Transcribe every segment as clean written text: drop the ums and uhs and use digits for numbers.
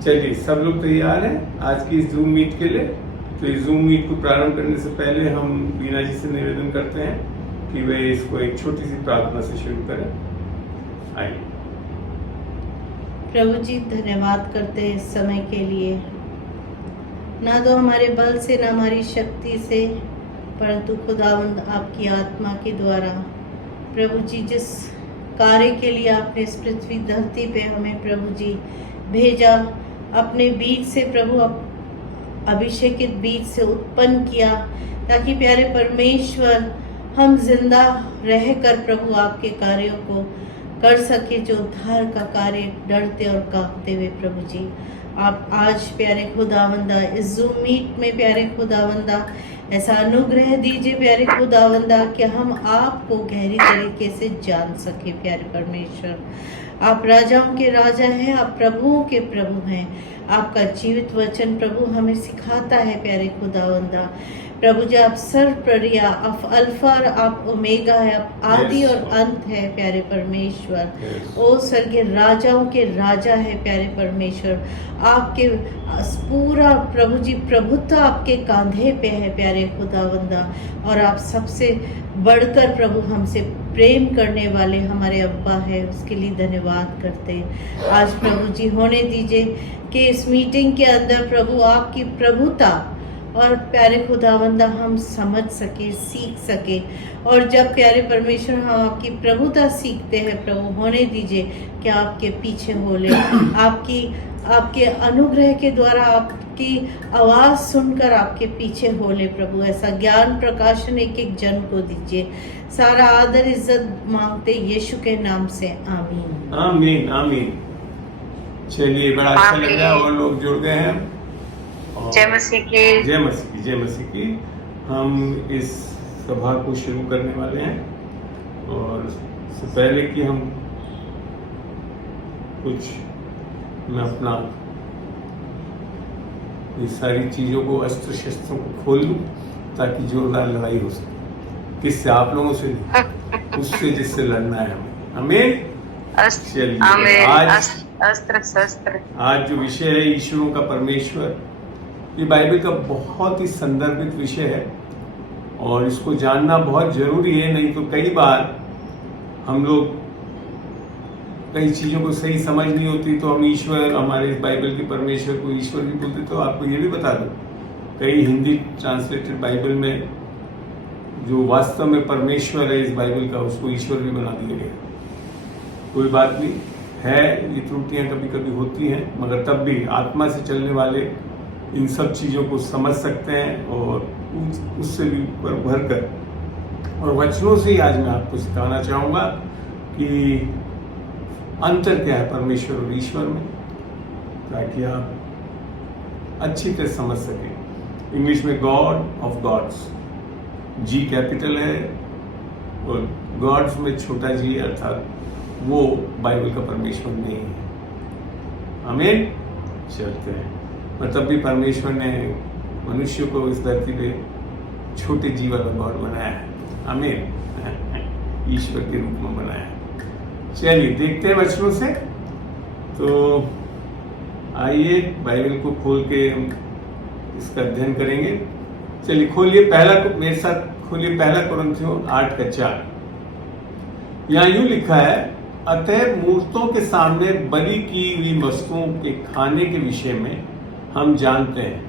चलिए, सब लोग तैयार हैं आज की इस जूम मीट के लिए। तो इस जूम मीट को प्रारंभ करने से पहले हम बीना जी से निवेदन करते हैं कि वे इसको एक छोटी सी प्रार्थना से शुरू करें। आइए। प्रभु जी, धन्यवाद करते हैं इस समय के लिए। ना तो हमारे बल से ना हमारी शक्ति से, परंतु खुदावंद आपकी आत्मा के द्वारा प्रभु जी जिस कार्य के लिए आपने इस पृथ्वी धरती पे हमें प्रभु जी भेजा, अपने बीज से प्रभु अभिषेकित बीज से उत्पन्न किया, ताकि प्यारे परमेश्वर हम जिंदा रहकर प्रभु आपके कार्यों को कर सके, जो उद्धार का कार्य डरते और कांपते हुए। प्रभु जी, आप आज प्यारे खुदावंदा इस जूम मीट में प्यारे खुदावंदा ऐसा अनुग्रह दीजिए प्यारे खुदावंदा कि हम आपको गहरी तरीके से जान सके। प्यारे परमेश्वर, आप राजाओं के राजा हैं, आप प्रभुओं के प्रभु हैं। आपका जीवित वचन प्रभु हमें सिखाता है प्यारे खुदावंदा। प्रभु जी, आप सर्वप्रिया, आप अल्फा और आप ओमेगा है, आप आदि और अंत है प्यारे परमेश्वर। ओ स्वर्गीय राजाओं के राजा है प्यारे परमेश्वर। आपके पूरा प्रभु जी प्रभुत्व आपके कांधे पे है प्यारे खुदावंदा, और आप सबसे बढ़कर प्रभु हमसे प्रेम करने वाले हमारे अब्बा है, उसके लिए धन्यवाद करते हैं। आज प्रभु जी होने दीजिए कि इस मीटिंग के अंदर प्रभु आपकी प्रभुता और प्यारे खुदावंदा हम समझ सके, सीख सके। और जब प्यारे परमेश्वर हम आपकी प्रभुता सीखते हैं, प्रभु होने दीजिए कि आपके पीछे हो ले, आपके अनुग्रह के द्वारा आपकी आवाज़ सुनकर आपके पीछे हो ले। प्रभु ऐसा ज्ञान प्रकाशन एक एक जन को दीजिए। सारा आदर इज्जत मांगते यीशु के नाम से, आमीन आमीन आमीन। चलिए, बड़ा अच्छा लग रहा है और लोग जुड़ गए हैं। जय मसीह की, जय मसीह की, जय मसीह की। हम इस सभा को शुरू करने वाले हैं, और इससे पहले कि हम मैं अपना ये सारी चीज़ों को, अस्त्र शस्त्रों को खोल लूँ, ताकि जोरदार लड़ाई हो सके। किससे? आप लोगों से नहीं, उससे जिससे लड़ना है हमें। आमीन। चलिए, आज जो विषय है ईश्वरों का परमेश्वर, ये बाइबल का बहुत ही संदर्भित विषय है और इसको जानना बहुत जरूरी है। नहीं तो कई बार हम लोग कई चीज़ों को सही समझ नहीं होती, तो हम ईश्वर, हमारे बाइबल के परमेश्वर को ईश्वर भी बोलते। तो आपको ये भी बता दूं, कई हिंदी ट्रांसलेटेड बाइबल में जो वास्तव में परमेश्वर है इस बाइबल का, उसको ईश्वर भी बना दिया गया। कोई बात नहीं है, ये त्रुटियां कभी कभी होती हैं, मगर तब भी आत्मा से चलने वाले इन सब चीज़ों को समझ सकते हैं, और उससे भी ऊपर भर कर और वचनों से ही आज मैं आपको सिखाना चाहूँगा कि अंतर क्या है परमेश्वर और ईश्वर में, ताकि आप अच्छी तरह समझ सकें। इंग्लिश में God of Gods, G capital है, और गॉड्स में छोटा जी, अर्थात वो बाइबल का परमेश्वर नहीं है। आमीन। चलते हैं। मतलब भी परमेश्वर ने मनुष्य को इस धरती पे छोटे जीव वाला गॉड बनाया है। आमीन। ईश्वर के रूप में बनाया है। चलिए, देखते हैं वचनों से। तो आइए, बाइबल को खोल के हम इसका अध्ययन करेंगे। चलिए, खोलिए मेरे साथ खोलिए पहला कुरिन्थियों 8:4। यहाँ यूं लिखा है, अतः मूर्तों के सामने बलि की हुई वस्तुओं के खाने के विषय में हम जानते हैं।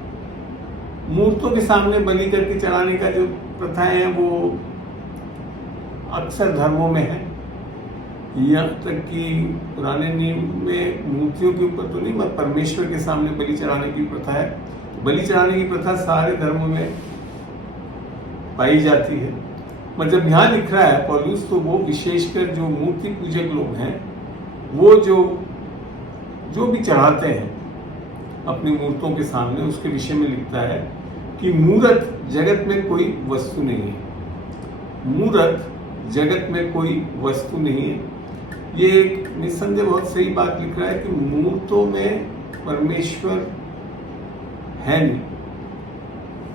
मूर्तों के सामने बलि करके चढ़ाने का जो प्रथाएं हैं वो अक्सर धर्मों में है। यहाँ तक कि पुराने नियम में मूर्तियों के ऊपर तो नहीं, मगर परमेश्वर के सामने बलि चढ़ाने की प्रथा है। बलि चढ़ाने की प्रथा सारे धर्मों में पाई जाती है। मतलब यहाँ लिख रहा है पौलुस, तो वो विशेषकर जो मूर्ति पूजक लोग हैं, वो जो भी चढ़ाते हैं अपनी मूर्तों के सामने, उसके विषय में लिखता है कि मूर्त जगत में कोई वस्तु नहीं है। मूर्त जगत में कोई वस्तु नहीं है। ये निस्संदेह बहुत सही बात लिख रहा है कि मूर्तों में परमेश्वर है नहीं,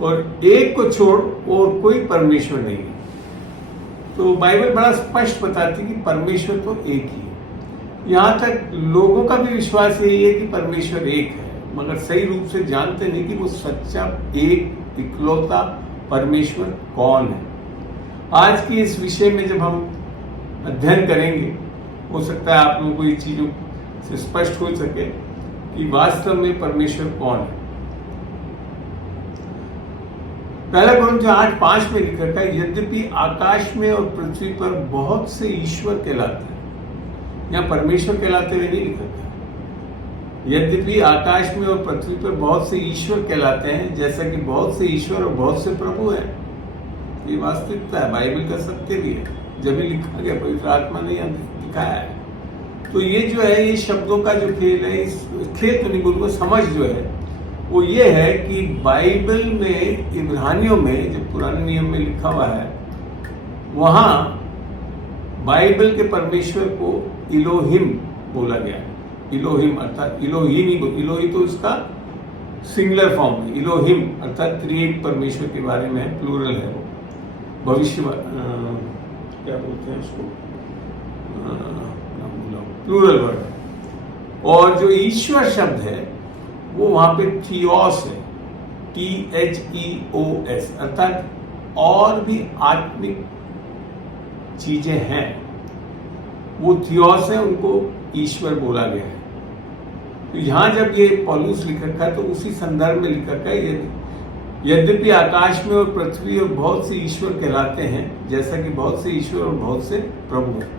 और एक को छोड़ और कोई परमेश्वर नहीं है। तो बाइबल बड़ा स्पष्ट बताती है कि परमेश्वर तो एक ही है। यहाँ तक लोगों का भी विश्वास यही है कि परमेश्वर एक है। मगर सही रूप से जानते नहीं कि वो सच्चा एक इकलौता परमेश्वर कौन है। आज की इस विषय में जब हम अध्ययन करेंगे, हो सकता है आप लोगों को ये चीजों से स्पष्ट हो सके कि वास्तव में परमेश्वर कौन है। पहला कोरिन्थियों 8:5 में लिखा है, यद्यपि आकाश में और पृथ्वी पर बहुत से ईश्वर कहलाते हैं। यहाँ परमेश्वर कहलाते हुए नहीं लिखा है। यद्यपि आकाश में और पृथ्वी पर बहुत से ईश्वर कहलाते हैं, जैसा कि बहुत से ईश्वर और बहुत से प्रभु हैं। ये वास्तविकता है, बाइबल का सत्य भी है, जब भी लिखा गया, पवित्र आत्मा ने यहाँ दिखाया है। तो ये जो है, ये शब्दों का जो खेल है, इस खेल तो नहीं बोलूंगा, समझ जो है वो ये है कि बाइबल में इब्रानियों में जो पुराने नियम में लिखा हुआ है, वहां बाइबल के परमेश्वर को इलोहिम बोला गया है। इलोहिम अर्थात इलोही नहीं, इलोही तो इसका सिंगुलर फॉर्म है। इलोहिम अर्थात त्रिएक परमेश्वर के बारे में है, प्लूरल है वो। भविष्य क्या बोलते हैं उसको, प्लूरल वर्ड है। और जो ईश्वर शब्द है वो वहां पे थियोस है, THEOS, अर्थात और भी आत्मिक चीजें हैं, वो थियोस है, उनको ईश्वर बोला गया है। तो यहां जब ये पौलुस लिख रखा है तो उसी संदर्भ में लिख रखा है, यद्यपि आकाश में और पृथ्वी और बहुत से ईश्वर कहलाते हैं, जैसा कि बहुत से ईश्वर और बहुत से प्रभु हैं।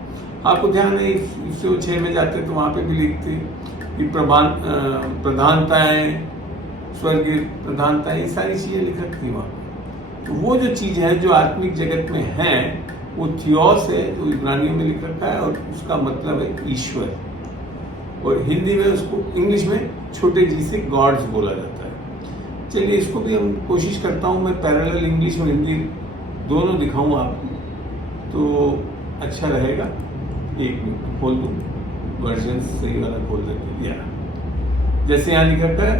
आपको ध्यान है, 6 में जाते तो वहां पे भी लिखते कि प्रधानताएं, स्वर्गीय प्रधानताएं, ये सारी चीजें लिख रखी वहां। तो वो जो चीजें हैं जो आत्मिक जगत में हैं, वो थियोस है, जो इब्रानियों में लिख रखा है, और उसका मतलब है ईश्वर। और हिंदी में उसको, इंग्लिश में छोटे जी से गॉड्स बोला जाता है। चलिए इसको भी हम कोशिश करता हूँ, मैं पैरेलल इंग्लिश और हिंदी दोनों दिखाऊं आपको, तो अच्छा रहेगा। एक मिनट खोल दूँ, वर्जन सही वाला खोल देते हैं। जैसे यहाँ लिखा है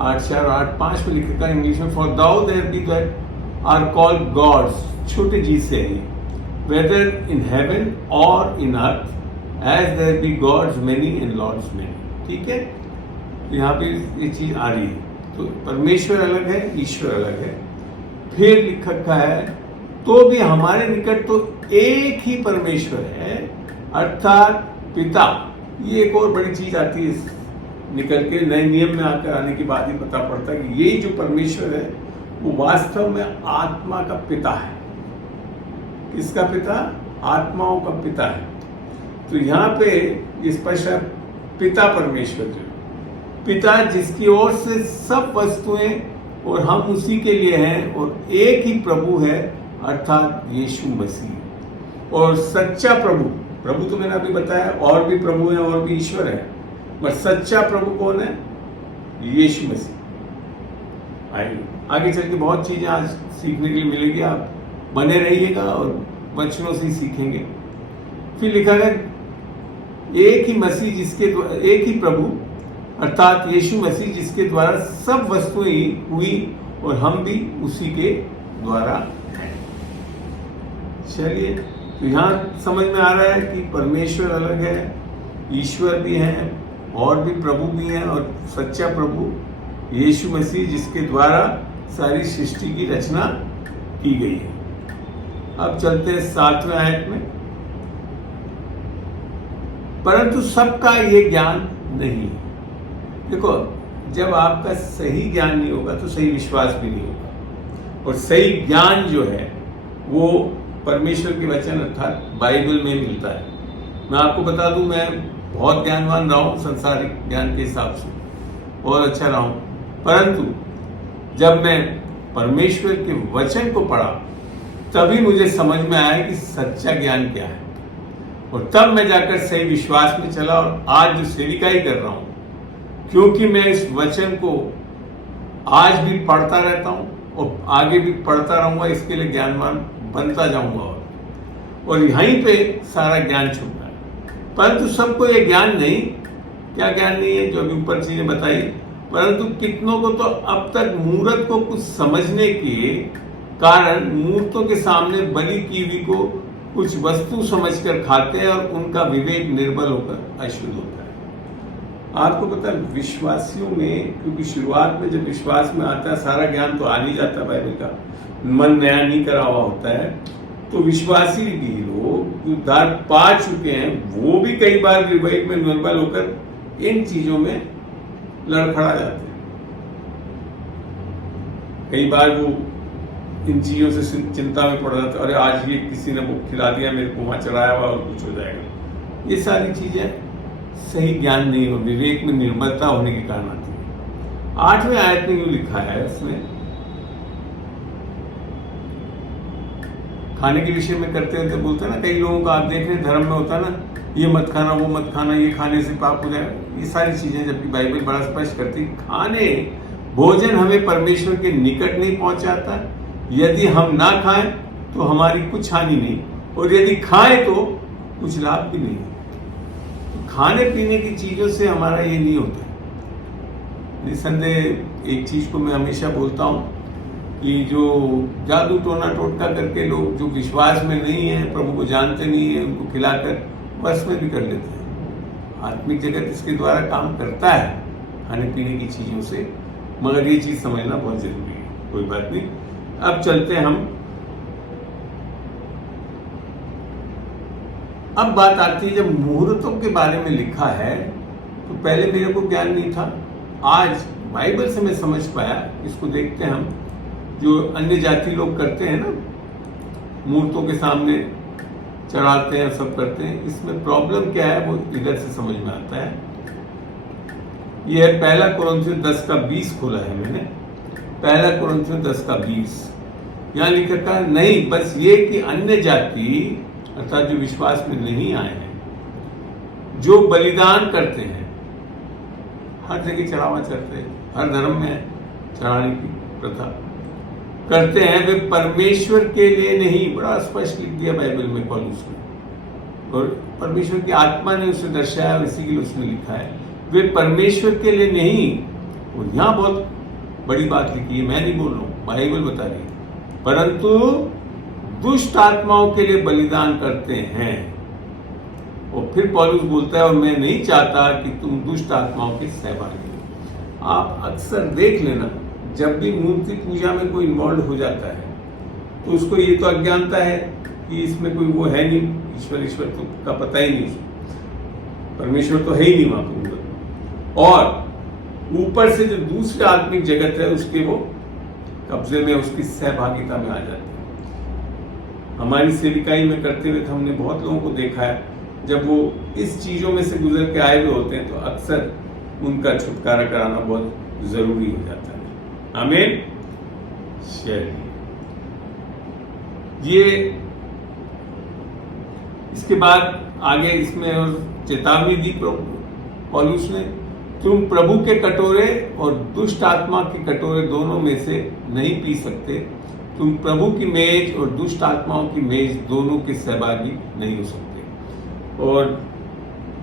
8:4 और 8:5 में लिखा है इंग्लिश में, for thou there be that are called gods, छोटे जी से है, वेदर इन हेवन और in earth, as there be gods many and lords many. ठीक है, तो यहाँ पे ये चीज आ रही है। तो परमेश्वर अलग है, ईश्वर अलग है। फिर लिख रखा है, तो भी हमारे निकट तो एक ही परमेश्वर है, अर्थात पिता। ये एक और बड़ी चीज आती है निकल के, नए नियम में आकर आने के बाद ही पता पड़ता है कि ये जो परमेश्वर है वो वास्तव में आत्मा का पिता है। किसका पिता? आत्माओं का पिता है। तो यहाँ पे स्पष्ट है, पिता परमेश्वर जो पिता, जिसकी ओर से सब वस्तुएं और हम उसी के लिए हैं, और एक ही प्रभु है अर्थात यीशु मसीह। और सच्चा प्रभु, प्रभु तो मैंने अभी बताया, और भी प्रभु हैं और भी ईश्वर है, पर सच्चा प्रभु कौन है? यीशु मसीह। आइए आगे चल के बहुत चीजें आज सीखने के लिए मिलेगी, आप बने रहिएगा और बच्चों से ही सीखेंगे। फिर लिखा है, एक ही मसीह जिसके, एक ही प्रभु अर्थात यीशु मसीह, जिसके द्वारा सब वस्तुएं हुई और हम भी उसी के द्वारा हैं। चलिए, तो यहाँ समझ में आ रहा है कि परमेश्वर अलग है, ईश्वर भी हैं और भी प्रभु भी हैं, और सच्चा प्रभु यीशु मसीह, जिसके द्वारा सारी सृष्टि की रचना की गई है। अब चलते हैं 7वें आयत में। परंतु सबका ये ज्ञान नहीं है। देखो, जब आपका सही ज्ञान नहीं होगा तो सही विश्वास भी नहीं होगा, और सही ज्ञान जो है वो परमेश्वर के वचन अर्थात बाइबल में मिलता है। मैं आपको बता दूं, मैं बहुत ज्ञानवान रहा हूं संसारिक ज्ञान के हिसाब से, और अच्छा रहा हूं, परंतु जब मैं परमेश्वर के वचन को पढ़ा तभी मुझे समझ में आया कि सच्चा ज्ञान क्या है, और तब मैं जाकर सही विश्वास में चला, और आज जो सेविकाई कर रहा हूं, क्योंकि मैं इस वचन को आज भी पढ़ता रहता हूं और आगे भी पढ़ता रहूंगा, इसके लिए ज्ञानवान बनता जाऊंगा, और यहीं पे सारा ज्ञान छुपा है। परंतु सबको ये ज्ञान नहीं, क्या ज्ञान नहीं है जो अभी ऊपर चीजें बताई, परंतु कितनों को तो अब तक मूर्त को कुछ समझने के कारण मूर्तों के सामने बलि की हुई को कुछ वस्तु समझकर खाते हैं, और उनका विवेक निर्बल होकर अशुद्ध होता है। आपको पता है विश्वासियों में, क्योंकि शुरुआत में जब विश्वास में आता है सारा ज्ञान तो आ नहीं जाता बाइबल का, मन नया नहीं करा हुआ होता है, तो विश्वासी भी लोग जो उद्धार पा चुके हैं वो भी कई बार रिवाइव में निर्बल होकर इन चीजों में लड़खड़ा जाते हैं। कई बार वो इन चीजों से चिंता में पड़ जाता है, अरे आज ये किसी ने वो खिला दिया मेरे को, वहां चढ़ाया हुआ और कुछ हो जाएगा। ये सारी चीजें सही ज्ञान नहीं हो, विवेक में निर्मलता होने के कारण आती है। 8वें आयत में यूं लिखा है, उसमें खाने के विषय में करते रहते बोलते हैं ना, कई लोगों का आप देख रहे हैं धर्म में होता है ना, ये मत खाना वो मत खाना, ये खाने से पाप हो जाएगा, ये सारी चीजें, जबकि बाइबल बड़ा स्पष्ट करती है खाने भोजन हमें परमेश्वर के निकट नहीं पहुंचाता। यदि हम ना खाएं तो हमारी कुछ हानि नहीं, और यदि खाएं तो कुछ लाभ भी नहीं। तो खाने पीने की चीजों से हमारा ये नहीं होता। निसंदेह एक चीज को मैं हमेशा बोलता हूं कि जो जादू टोना टोटका करके लोग जो विश्वास में नहीं है, प्रभु को जानते नहीं है, उनको खिलाकर वश में भी कर लेते हैं। आत्मिक जगत इसके द्वारा काम करता है खाने पीने की चीजों से, मगर ये चीज समझना बहुत जरूरी है। कोई बात नहीं, अब चलते हैं हम। अब बात आती है, जब मुहूर्तों के बारे में लिखा है तो पहले मेरे को ज्ञान नहीं था, आज बाइबल से मैं समझ पाया। इसको देखते हैं हम, जो अन्य जाति लोग करते हैं ना, मूर्तों के सामने चढ़ाते हैं, सब करते हैं, इसमें प्रॉब्लम क्या है वो इधर से समझ में आता है। यह है 1 कुरिन्थियों 10:20 खोला है मैंने, 1 कुरिन्थियों 10:20। यहाँ लिखा है, नहीं बस ये कि अन्य जाति अर्थात जो विश्वास में नहीं आए हैं, जो बलिदान करते हैं, हर जगह चढ़ावा चढ़ते हैं, हर धर्म में चढ़ाने की प्रथा करते हैं, वे परमेश्वर के लिए नहीं, बड़ा स्पष्ट लिख दिया बाइबल में पौलुस ने, और परमेश्वर की आत्मा ने उसे दर्शाया और इसी के लिए उसने लिखा है, वे परमेश्वर के लिए नहीं। और यहां बहुत बड़ी बात लिखी है, मैं नहीं बोल रहा हूं, बाइबल बता रही है, परंतु दुष्ट आत्माओं के लिए बलिदान करते हैं। और फिर पौलुस बोलता है, और मैं नहीं चाहता कि तुम दुष्ट आत्माओं के सहभागी हो। आप अक्सर देख लेना, जब भी मूर्ति पूजा में कोई इन्वॉल्व हो जाता है तो उसको ये तो अज्ञानता है कि इसमें कोई वो है नहीं, ईश्वर तो का पता ही नहीं, परमेश्वर तो है ही नहीं वहां पर, और ऊपर से जो दूसरे आत्मिक जगत है उसके वो कब्जे में, उसकी सहभागिता में आ जाते हैं। हमारी सेविकाई में करते हुए हमने बहुत लोगों को देखा है, जब वो इस चीजों में से गुजर के आए हुए होते हैं तो अक्सर उनका छुटकारा कराना बहुत जरूरी हो जाता है। आमीन। ये इसके बाद आगे इसमें और चेतावनी दी पौलुस ने, तुम प्रभु के कटोरे और दुष्ट आत्मा के कटोरे दोनों में से नहीं पी सकते। तुम प्रभु की मेज और दुष्ट आत्माओं की मेज दोनों के सहभागी नहीं हो सकते। और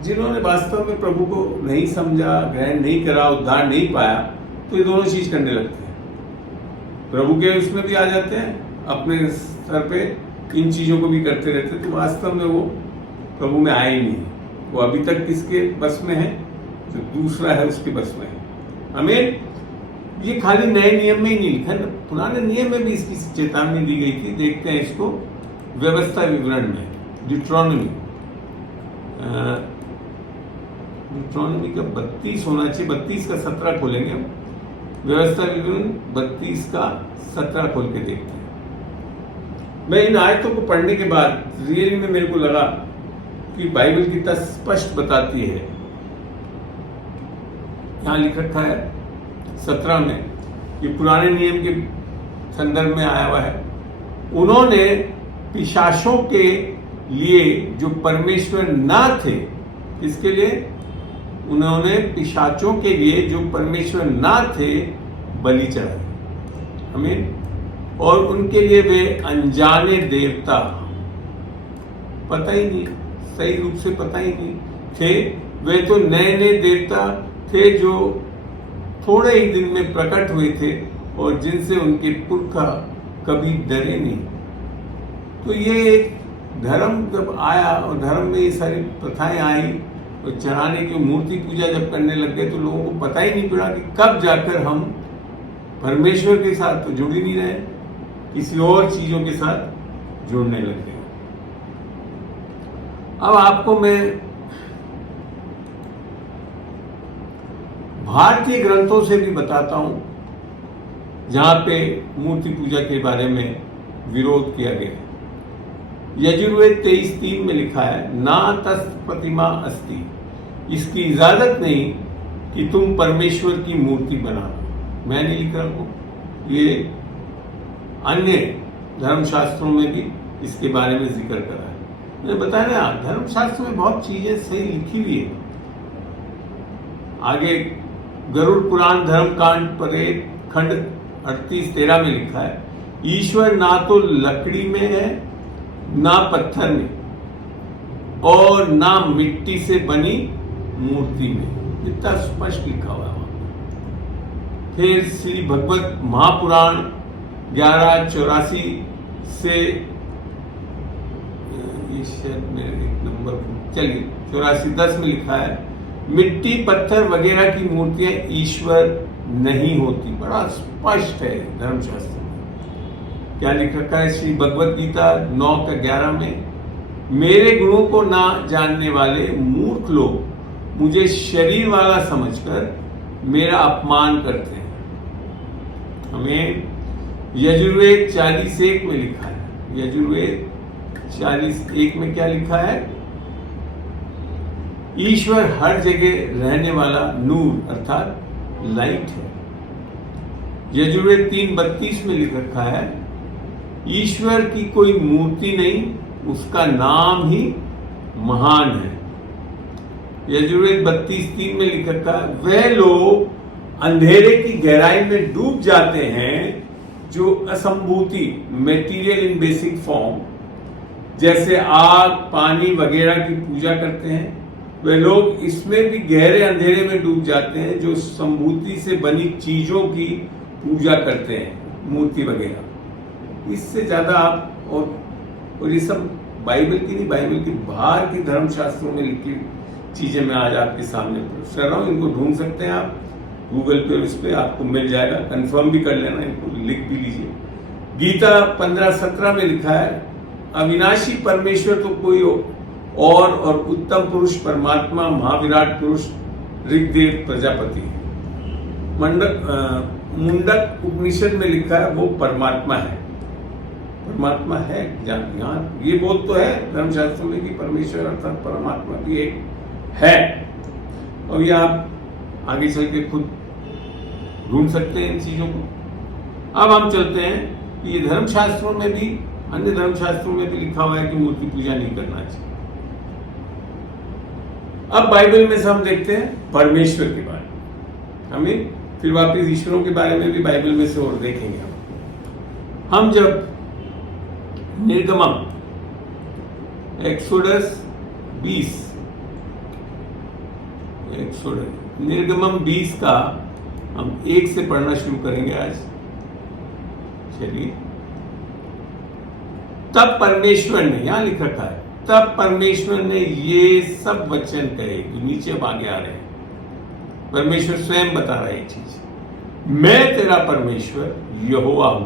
जिन्होंने वास्तव में प्रभु को नहीं समझा, ग्रहण नहीं करा, उद्धार नहीं पाया, तो ये दोनों चीज करने लगते हैं। प्रभु के उसमें भी आ जाते हैं, अपने स्तर पे इन चीजों को भी करते रहते हैं, तो वास्तव में वो प्रभु में आए ही नहीं। वो अभी तक किसके बस में है? जो दूसरा है उसके बस में है। आमीन। ये खाली नए नियम में ही नहीं लिखा है, पुराने नियम में भी इसकी चेतावनी दी गई थी। देखते हैं इसको व्यवस्था विवरण में, ड्यूट्रॉनमी का 32 होना चाहिए, 32 का 17 खोलेंगे हम। व्यवस्था विवरण 32 का 17 खोल के देखते हैं। मैं इन आयतों को पढ़ने के बाद रियली में मेरे को लगा कि बाइबल कितना स्पष्ट बताती है। यहां लिख रखा है 17 में, ये पुराने नियम के संदर्भ में आया हुआ है। उन्होंने पिशाचों के लिए जो परमेश्वर ना थे, इसके लिए उन्होंने पिशाचों के लिए जो परमेश्वर ना थे बलि चढ़ाई। आमीन। और उनके लिए वे अनजाने देवता, पता ही नहीं, सही रूप से पता ही नहीं थे, वे तो नए नए देवता थे जो थोड़े ही दिन में प्रकट हुए थे और जिनसे उनके पुरखा कभी डरे नहीं। तो ये एक धर्म जब आया और धर्म में ये सारी प्रथाएं आई तो चढ़ाने की मूर्ति पूजा जब करने लग गए तो लोगों को पता ही नहीं पड़ा कि कब जाकर हम परमेश्वर के साथ तो जुड़ ही नहीं रहे, किसी और चीजों के साथ जुड़ने लग गए। अब आपको मैं भारतीय ग्रंथों से भी बताता हूं जहां पे मूर्ति पूजा के बारे में विरोध किया गया। यजुर्वेद 23:3 में लिखा है, ना तस्त प्रतिमा अस्ति, इसकी इजाजत नहीं कि तुम परमेश्वर की मूर्ति बनाओ। मैं नहीं लिख रहा हूं, ये अन्य धर्मशास्त्रों में भी इसके बारे में जिक्र करा है। मैंने बताया ना, धर्मशास्त्र में बहुत चीजें सही लिखी हुई है। आगे गरुड़ पुराण धर्मकांड परेड खंड 38:13 में लिखा है, ईश्वर ना तो लकड़ी में है, ना पत्थर में, और ना मिट्टी से बनी मूर्ति में। इतना स्पष्ट लिखा हुआ है। फिर श्री भगवत महापुराण 11:84 से एक नंबर चलिए 84:10 में लिखा है, मिट्टी पत्थर वगैरह की मूर्तियां ईश्वर नहीं होती। बड़ा स्पष्ट है धर्मशास्त्र में। क्या लिख रखा है श्री भगवत गीता 9:11 में, मेरे गुणों को ना जानने वाले मूर्ख लोग मुझे शरीर वाला समझकर मेरा अपमान करते हैं। हमें यजुर्वेद 40:1 में लिखा है, यजुर्वेद 40:1 में क्या लिखा है, ईश्वर हर जगह रहने वाला नूर अर्थात लाइट है। यजुर्वेद 3:32 में लिख रखा है, ईश्वर की कोई मूर्ति नहीं, उसका नाम ही महान है। यजुर्वेद 32:3 में लिख रखा है, वह लोग अंधेरे की गहराई में डूब जाते हैं जो असंभूति मेटीरियल इन बेसिक फॉर्म जैसे आग पानी वगैरह की पूजा करते हैं, वे लोग इसमें भी गहरे अंधेरे में डूब जाते हैं जो संभूति से बनी चीजों की पूजा करते हैं, मूर्ति वगैरह। इससे ज्यादा आप और ये सब बाइबल की नहीं, बाइबल की बाहर की धर्मशास्त्रों में लिखी चीजें मैं आज आपके सामने कर रहा हूं। इनको ढूंढ सकते हैं आप गूगल पे, उस पर आपको मिल जाएगा। कंफर्म भी कर लेना, इनको लिख भी लीजिए। गीता 15:17 में लिखा है, अविनाशी परमेश्वर तो कोई और उत्तम पुरुष परमात्मा महाविराट पुरुष ऋग्वेद प्रजापति। मुंडक उपनिषद में लिखा है वो परमात्मा है, परमात्मा है। यहाँ ये बोध तो है धर्मशास्त्र में कि परमेश्वर अर्थात परमात्मा भी एक है, और ये आप आगे चल के खुद ढूंढ सकते हैं इन चीजों को। अब हम चलते हैं कि ये धर्मशास्त्रों में भी, अन्य धर्मशास्त्रों में भी लिखा हुआ है कि मूर्ति पूजा नहीं करना चाहिए। अब बाइबल में से हम देखते हैं परमेश्वर के बारे में, हमें फिर वापस ईश्वरों के बारे में भी बाइबल में से और देखेंगे। हम जब निर्गमम एक्सोडस 20 निर्गमम 20 का हम 1 से पढ़ना शुरू करेंगे आज। चलिए, तब परमेश्वर ने, यहां लिख रखा है, तब परमेश्वर ने ये सब वचन कहे, जो नीचे अब आगे आ रहे हैं। परमेश्वर स्वयं बता रहा है ये चीज, मैं तेरा परमेश्वर यहोवा हूं।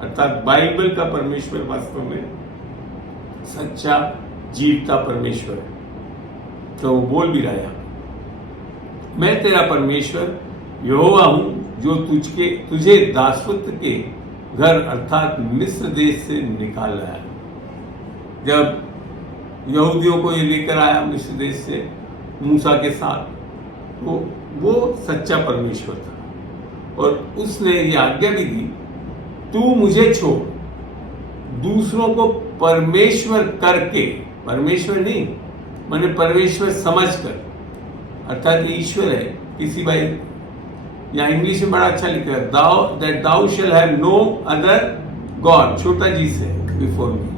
अर्थात बाइबल का परमेश्वर वास्तव में सच्चा जीवता परमेश्वर है। तो वो बोल भी रहा है, मैं तेरा परमेश्वर यहोवा हूं जो तुझे दासत्व के घर अर्थात मिस्र देश से निकाल रहा है। जब यहूदियों को ये लेकर आया मिस्र देश से मूसा के साथ, तो वो सच्चा परमेश्वर था और उसने ये आज्ञा भी दी, तू मुझे छोड़, दूसरों को परमेश्वर करके, परमेश्वर नहीं माने परमेश्वर समझकर, अर्थात ईश्वर है किसी भाई, यहाँ इंग्लिश में बड़ा अच्छा लिखा है, thou shalt have no other god, छोटा जी से बिफोर मी,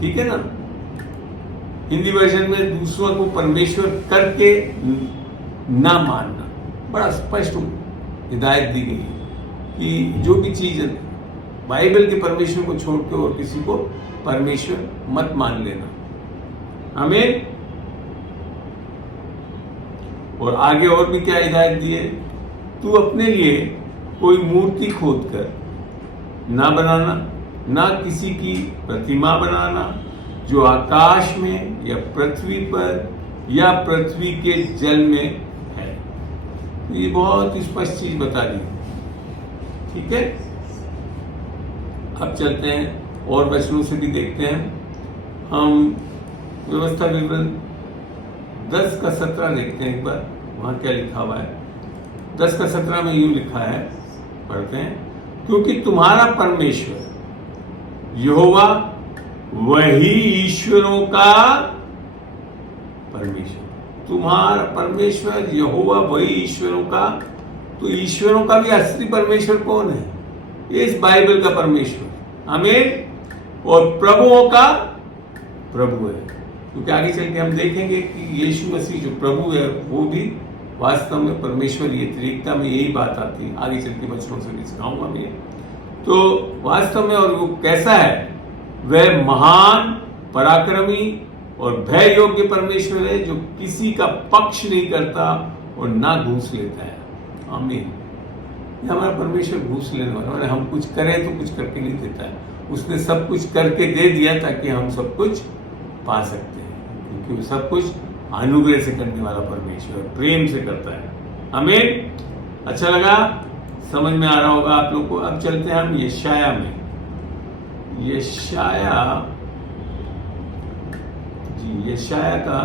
ठीक है ना। हिंदी वर्जन में दूसरों को परमेश्वर करके ना मानना, बड़ा स्पष्ट हिदायत दी गई कि जो भी चीज बाइबल के परमेश्वर को छोड़ के और किसी को परमेश्वर मत मान लेना। हमें और आगे और भी क्या हिदायत दी है, तू अपने लिए कोई मूर्ति खोद कर ना बनाना, ना किसी की प्रतिमा बनाना जो आकाश में या पृथ्वी पर या पृथ्वी के जल में है। ये बहुत स्पष्ट चीज बता दी, ठीक है। अब चलते हैं और वचनों से भी देखते हैं। हम व्यवस्था विवरण 10 का 17 देखते हैं एक बार, वहां क्या लिखा हुआ है। 10 का 17 में यूं लिखा है, पढ़ते हैं, क्योंकि तुम्हारा परमेश्वर यहोवा वही ईश्वरों का परमेश्वर, तुम्हारा परमेश्वर यहोवा वही ईश्वरों का। तो ईश्वरों का भी असली परमेश्वर कौन है? इस बाइबल का परमेश्वर, आमीन। और प्रभुओं का प्रभु है, क्योंकि आगे चल के हम देखेंगे कि यीशु मसीह जो प्रभु है वो भी वास्तव में परमेश्वर। ये त्रिएकता में यही बात आती है, आगे चल के वचनों से भी सिखाऊंगा मैं। तो वास्तव में और वो कैसा है? वह महान, पराक्रमी और भय योग्य परमेश्वर है, जो किसी का पक्ष नहीं करता और ना घूस लेता है, आमीन। ये हमारा परमेश्वर घूस लेने वाला, हम कुछ करें तो कुछ करके नहीं देता है, उसने सब कुछ करके दे दिया ताकि हम सब कुछ पा सकते हैं, क्योंकि वो सब कुछ अनुग्रह से करने वाला परमेश्वर प्रेम से करता है, आमीन। अच्छा लगा, समझ में आ रहा होगा आप लोग को। अब चलते हैं हम यशाया में। यशाया का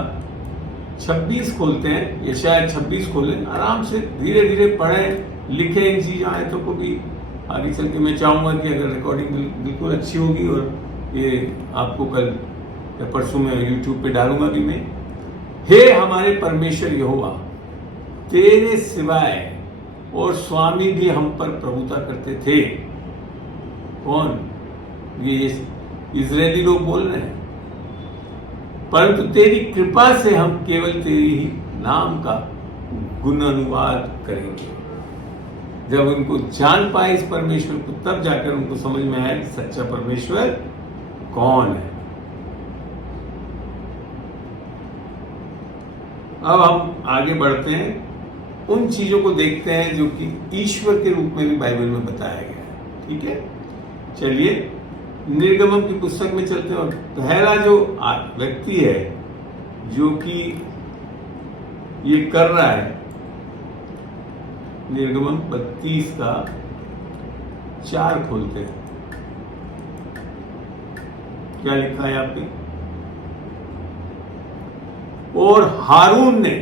26 खोलते हैं। यशाया 26 खोलें, आराम से धीरे धीरे पढ़ें, लिखें इन चीज आयतों को भी। आगे चल के मैं चाहूंगा कि अगर रिकॉर्डिंग बिल्कुल अच्छी होगी, और ये आपको कल या परसों में यूट्यूब पे डालूंगा भी मैं। हे हमारे परमेश्वर यहोवा, तेरे सिवाय और स्वामी भी हम पर प्रभुता करते थे। कौन? ये इजरायली लोग बोल रहे हैं। परंतु तेरी कृपा से हम केवल तेरी ही नाम का गुण अनुवाद करेंगे। जब उनको जान पाए इस परमेश्वर को, तब जाकर उनको समझ में आया कि सच्चा परमेश्वर कौन है। अब हम आगे बढ़ते हैं, उन चीजों को देखते हैं जो कि ईश्वर के रूप में भी बाइबल में बताया गया है, ठीक है। चलिए निर्गमन की पुस्तक में चलते हैं, और पहला जो व्यक्ति है जो कि ये कर रहा है, निर्गमन 32 का 4 खोलते हैं। क्या लिखा है यहाँ पे? और हारून ने,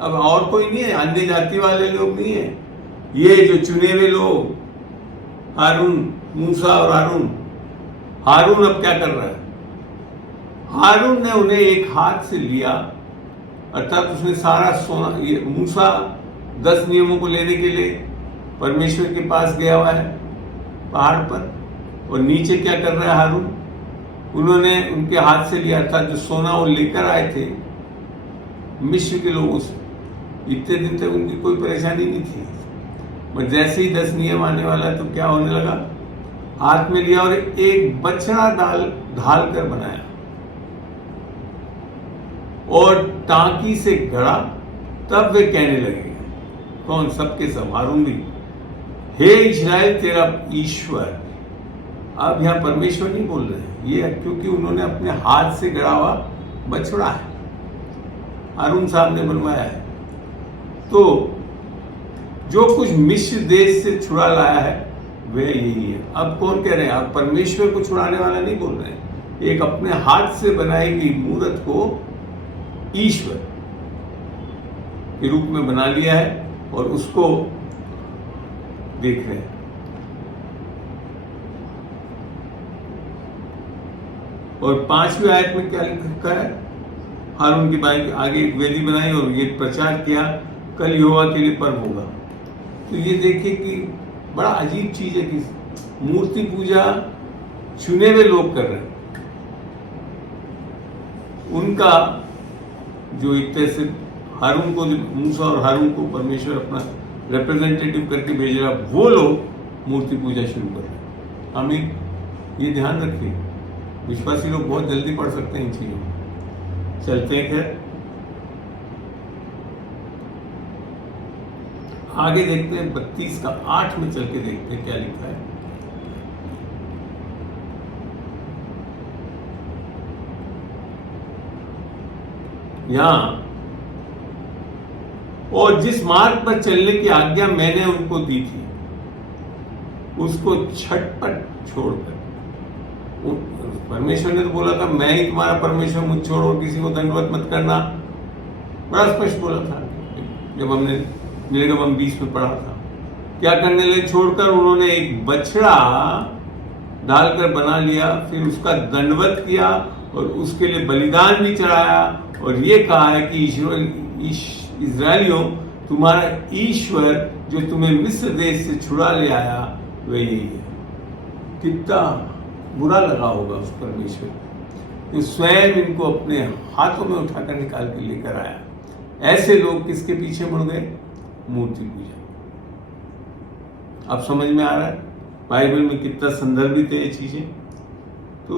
अब और कोई नहीं है, अन्य जाति वाले लोग नहीं है, ये जो चुने हुए लोग, हारून, मूसा और हारून। हारून अब क्या कर रहा है? हारून ने उन्हें एक हाथ से लिया, अर्थात उसने सारा सोना, ये मूसा 10 नियमों को लेने के लिए परमेश्वर के पास गया हुआ है पहाड़ पर, और नीचे क्या कर रहा है हारून? उन्होंने उनके हाथ से लिया, अर्थात जो सोना वो लेकर आए थे मिस्र के लोगों से। इतने दिन तक उनकी कोई परेशानी नहीं थी, पर जैसे ही 10 नियम आने वाला तो क्या होने लगा? हाथ में लिया और एक बछड़ा ढाल कर बनाया और टांकी से गड़ा। तब वे कहने लगे, कौन? सबके सब, हारून भी, हे इस्राएल तेरा ईश्वर। अब यहां परमेश्वर नहीं बोल रहे हैं ये, क्योंकि उन्होंने अपने हाथ से गड़ा हुआ बछड़ा है, हारून साहब ने बनवाया है। तो जो कुछ मिस्र देश से छुड़ा लाया है वह यही है। अब कौन कह रहे हैं? अब परमेश्वर को छुड़ाने वाला नहीं बोल रहे हैं, एक अपने हाथ से बनाई गई मूर्त को ईश्वर के रूप में बना लिया है और उसको देख रहे हैं। और 5वीं आयत में क्या लिखा है? हारून की बाई आगे एक वेदी बनाई और ये प्रचार किया, कल यहोवा के लिए पर्व होगा। तो ये देखिए कि बड़ा अजीब चीज है कि मूर्ति पूजा चुने हुए लोग कर रहे हैं। उनका जो एक तरह से हारून को, मूसा और हारून को परमेश्वर अपना रिप्रेजेंटेटिव करके भेज रहा, वो लोग मूर्ति पूजा शुरू कर रहे हैं। हमें ये ध्यान रखिए, विश्वासी लोग बहुत जल्दी पढ़ सकते हैं इन चीजों में। चलते हैं खैर, आगे देखते हैं 32 का 8 में चल के देखते हैं क्या लिखा है। यहां, और जिस मार्ग पर चलने की आज्ञा मैंने उनको दी थी उसको झटपट छोड़कर, परमेश्वर ने तो बोला था मैं ही तुम्हारा परमेश्वर, मुझ छोड़ो, किसी को दंडवत मत करना, बड़ा स्पष्ट बोला था जब हमने निर्गमन 20 में पढ़ा था। क्या करने लगे? छोड़कर उन्होंने एक बछड़ा डालकर बना लिया, फिर उसका दंडवत किया और उसके लिए बलिदान भी चढ़ाया और ये कहा है कि इस्राएलियों, तुम्हारा ईश्वर जो तुम्हें मिस्र देश से छुड़ा ले आया वह यही है। कितना बुरा लगा होगा उस परमेश्वर जो स्वयं इनको अपने हाथों में उठाकर निकाल के लेकर आया। ऐसे लोग किसके पीछे मुड़ गए? मूर्ति पूजा। अब समझ में आ रहा है बाइबल में कितना संदर्भित है ये चीजें। तो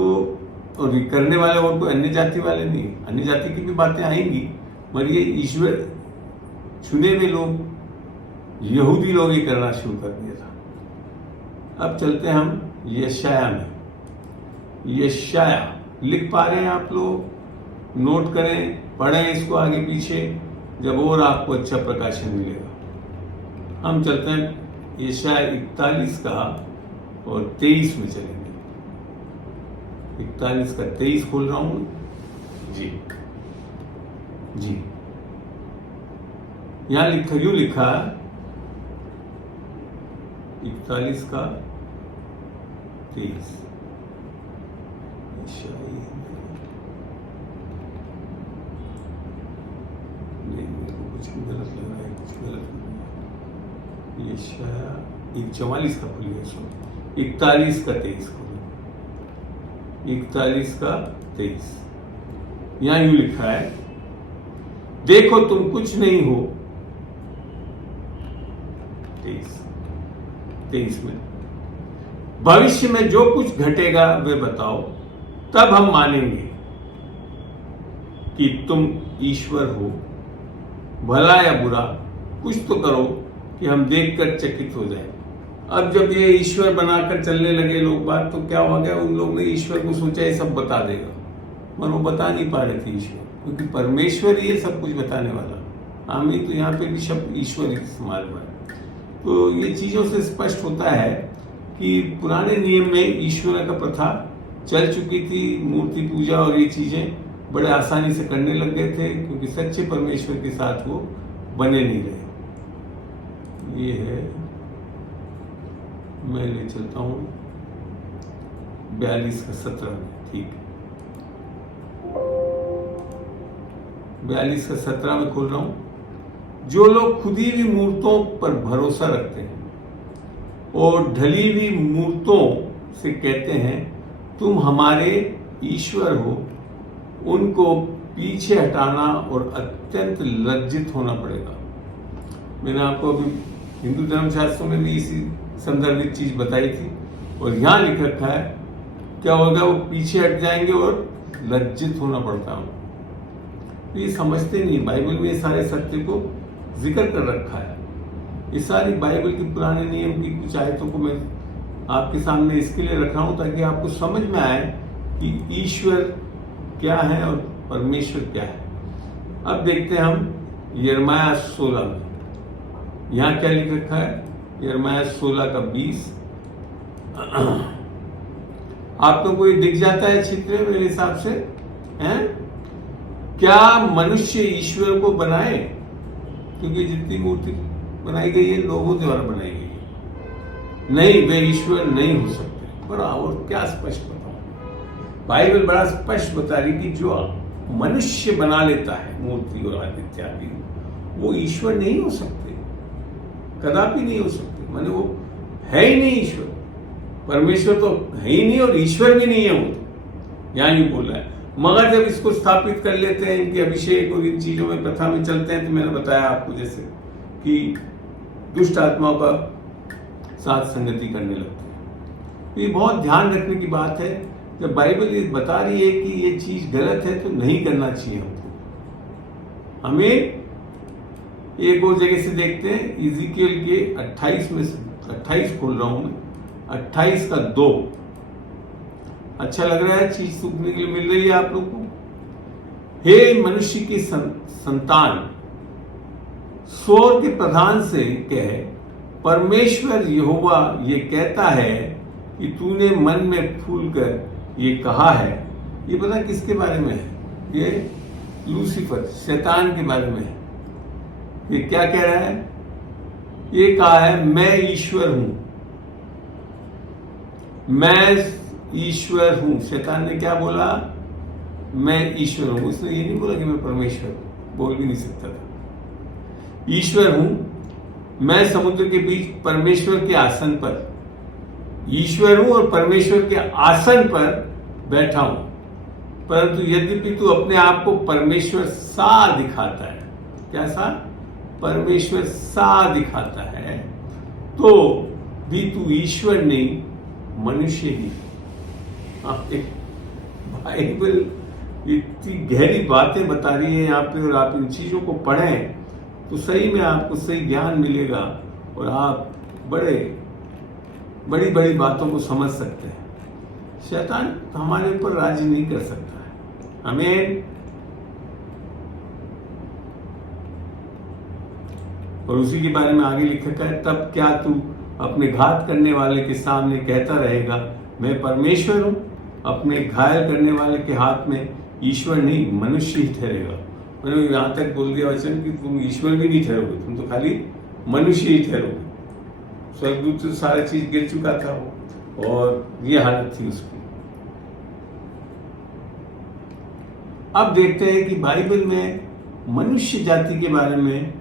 और ये करने वाले और कोई अन्य जाति वाले नहीं, अन्य जाति की भी बातें आएंगी, मगर ये ईश्वर चुने हुए लोग, यहूदी लोग ये करना शुरू कर दिया था। अब चलते हैं हम यशाया में। यशाया लिख पा रहे हैं आप लोग? नोट करें, पढ़ें इसको आगे पीछे, जब और आपको अच्छा प्रकाशन मिलेगा। हम चलते हैं यशाया 41 का और 23 में चलेंगे। 41 का 23 खोल रहा हूं जी। यहां यूं लिखा 41 का 23। कुछ गलत लग रहा है, कुछ गलत लग रहा है। ये शायद 44 का खोलिए, 41 का 23 खोलिए। 41 का 23 यहां यूं लिखा है, देखो तुम कुछ नहीं हो। 23 में भविष्य में जो कुछ घटेगा वे बताओ, तब हम मानेंगे कि तुम ईश्वर हो। भला या बुरा कुछ तो करो कि हम देखकर चकित हो जाएं। अब जब ये ईश्वर बनाकर चलने लगे लोग बात, तो क्या हो गया? उन लोगों ने ईश्वर को सोचा ये सब बता देगा, मगर वो बता नहीं पा रहे थे ईश्वर, क्योंकि परमेश्वर ये सब कुछ बताने वाला। आमीन। तो यहाँ पे भी शब्द ईश्वर इस्तेमाल हुआ है। तो ये चीजों से स्पष्ट होता है कि पुराने नियम में ईश्वर का प्रथा चल चुकी थी। मूर्ति पूजा और ये चीजें बड़े आसानी से करने लग गए थे, क्योंकि सच्चे परमेश्वर के साथ वो बने नहीं रहे। ये है, मैं ले चलता हूं 42 का 17 में। ठीक है, 42 का 17 में खोल रहा हूं। जो लोग खुदी हुई मूर्तों पर भरोसा रखते हैं और ढली हुई मूर्तों से कहते हैं तुम हमारे ईश्वर हो, उनको पीछे हटाना और अत्यंत लज्जित होना पड़ेगा। मैंने आपको अभी हिंदू धर्मशास्त्रों में भी इसी संदर्भित चीज बताई थी, और यहां लिख रखा है क्या होगा? वो पीछे हट जाएंगे और लज्जित होना पड़ता है। तो ये समझते नहीं, बाइबल में ये सारे सत्य को जिक्र कर रखा है। ये सारी बाइबल की पुराने नियम की कुछ आयतों को मैं आपके सामने इसके लिए रख रहा हूं ताकि आपको समझ में आए कि ईश्वर क्या है और परमेश्वर क्या है। अब देखते हैं हम यिर्मयाह 16 में। यहां क्या लिख रखा है? यिर्मयाह 16 का 20। आप लोगों को ये दिख जाता है चित्र मेरे हिसाब से, हैं? क्या मनुष्य ईश्वर को बनाए? क्योंकि जितनी मूर्ति बनाई गई है लोगों द्वारा बनाई गई है। नहीं, वे ईश्वर नहीं हो सकते। बड़ा और क्या स्पष्ट बताऊं, बाइबल बड़ा स्पष्ट बता रही कि जो मनुष्य बना लेता है मूर्ति और आदि इत्यादि, वो ईश्वर नहीं हो सकते, कदापि नहीं हो सकते। माने वो है ही नहीं ईश्वर। परमेश्वर तो है ही नहीं और ईश्वर भी नहीं है वो। यहां ही बोल रहा है। मगर जब इसको स्थापित कर लेते हैं, इनके अभिषेक और इन चीजों में प्रथा में चलते हैं, तो मैंने बताया आपको जैसे कि दुष्ट आत्माओं का साथ संगति करने लगते हैं। तो ये बहुत ध्यान रखने की बात है। जब बाइबल ये बता रही है कि ये चीज गलत है तो नहीं करना चाहिए हमको। हमें एक और जगह से देखते हैं, इज़िकियल के 28 में से 28 खोल रहा हूं मैं, 28 का 2। अच्छा लग रहा है, चीज सीखने के लिए मिल रही है आप लोग को। हे मनुष्य की संतान, सोर के प्रधान से कह, परमेश्वर यहोवा ये कहता है कि तूने मन में फूल कर ये कहा है। ये पता किसके बारे में है? ये लूसीफर, शैतान के बारे में है। ये क्या कह रहा है? ये कहा है, मैं ईश्वर हूं, मैं ईश्वर हूं। शैतान ने क्या बोला? मैं ईश्वर हूं। उसने ये नहीं बोला कि मैं परमेश्वर हूं, बोल भी नहीं सकता था। ईश्वर हूं, मैं समुद्र के बीच परमेश्वर के आसन पर, ईश्वर हूं और परमेश्वर के आसन पर बैठा हूं। परंतु यद्यपि तू अपने आप को परमेश्वर सा दिखाता है, क्या सा? परमेश्वर सा दिखाता है, तो भी तू ईश्वर नहीं, मनुष्य ही। बाइबल इतनी गहरी बातें बता रही है यहाँ पे, और आप इन चीजों को पढ़ें तो सही में आपको सही ज्ञान मिलेगा और आप बड़ी बड़ी बातों को समझ सकते हैं। शैतान हमारे ऊपर राज्य नहीं कर सकता है। आमीन। और उसी के बारे में आगे लिखा है, तब क्या तू अपने घात करने वाले के सामने कहता रहेगा, मैं परमेश्वर हूं? अपने घायल करने वाले के हाथ में ईश्वर नहीं, मनुष्य ही ठहरेगा। मैंने यहां तक बोल दिया वचन कि तुम ईश्वर भी नहीं ठहरोगे, तुम तो खाली मनुष्य ही ठहरोगे। स्वर्गदूत से सारा चीज गिर चुका था वो, और ये हालत थी उसकी। अब देखते हैं कि बाइबल में मनुष्य जाति के बारे में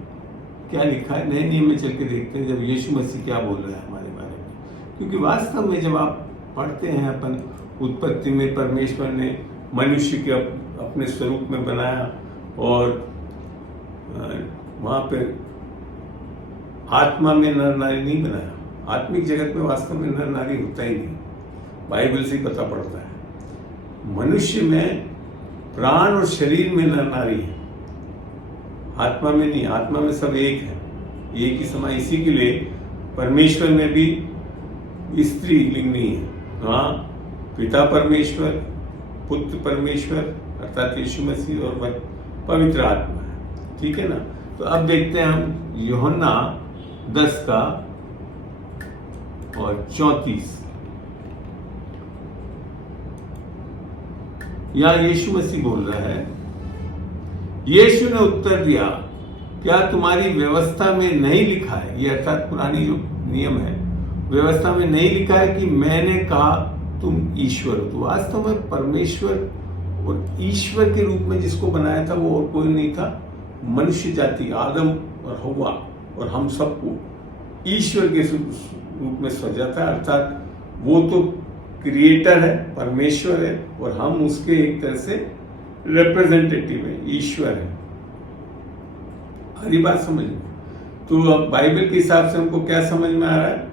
क्या लिखा है। नए नियम में चल के देखते हैं जब यीशु मसीह क्या बोल रहा है हमारे बारे में। क्योंकि वास्तव में जब आप पढ़ते हैं, अपन उत्पत्ति में परमेश्वर ने मनुष्य के अपने स्वरूप में बनाया, और वहां पे आत्मा में नर नारी नहीं बनाया। आत्मिक जगत में वास्तव में नर नारी होता ही नहीं, बाइबल से ही पता पड़ता है। मनुष्य में प्राण और शरीर में नर नारी है, आत्मा में नहीं। आत्मा में सब एक है, एक ही समान। इसी के लिए परमेश्वर में भी स्त्री लिंग नहीं है। हाँ, पिता परमेश्वर, पुत्र परमेश्वर अर्थात यीशु मसीह, और पवित्र आत्मा है। ठीक है ना? तो अब देखते हैं हम यूहन्ना 10 का और 34। यहां यीशु मसीह बोल रहा है, यीशु ने उत्तर दिया, क्या तुम्हारी व्यवस्था में नहीं लिखा है? ये अर्थात पुरानी जो नियम है, व्यवस्था में नहीं लिखा है कि मैंने कहा तुम ईश्वर हो? तो वास्तव में परमेश्वर और ईश्वर के रूप में जिसको बनाया था वो और कोई नहीं था, मनुष्य जाति, आदम और हव्वा, और हम सबको ईश्वर के रूप में सजा था। अर्थात वो तो क्रिएटर है, परमेश्वर है, और हम उसके एक तरह से रिप्रेजेंटेटिव है, ईश्वर है। हरी बात समझ में? तो अब बाइबल के हिसाब से हमको क्या समझ में आ रहा है?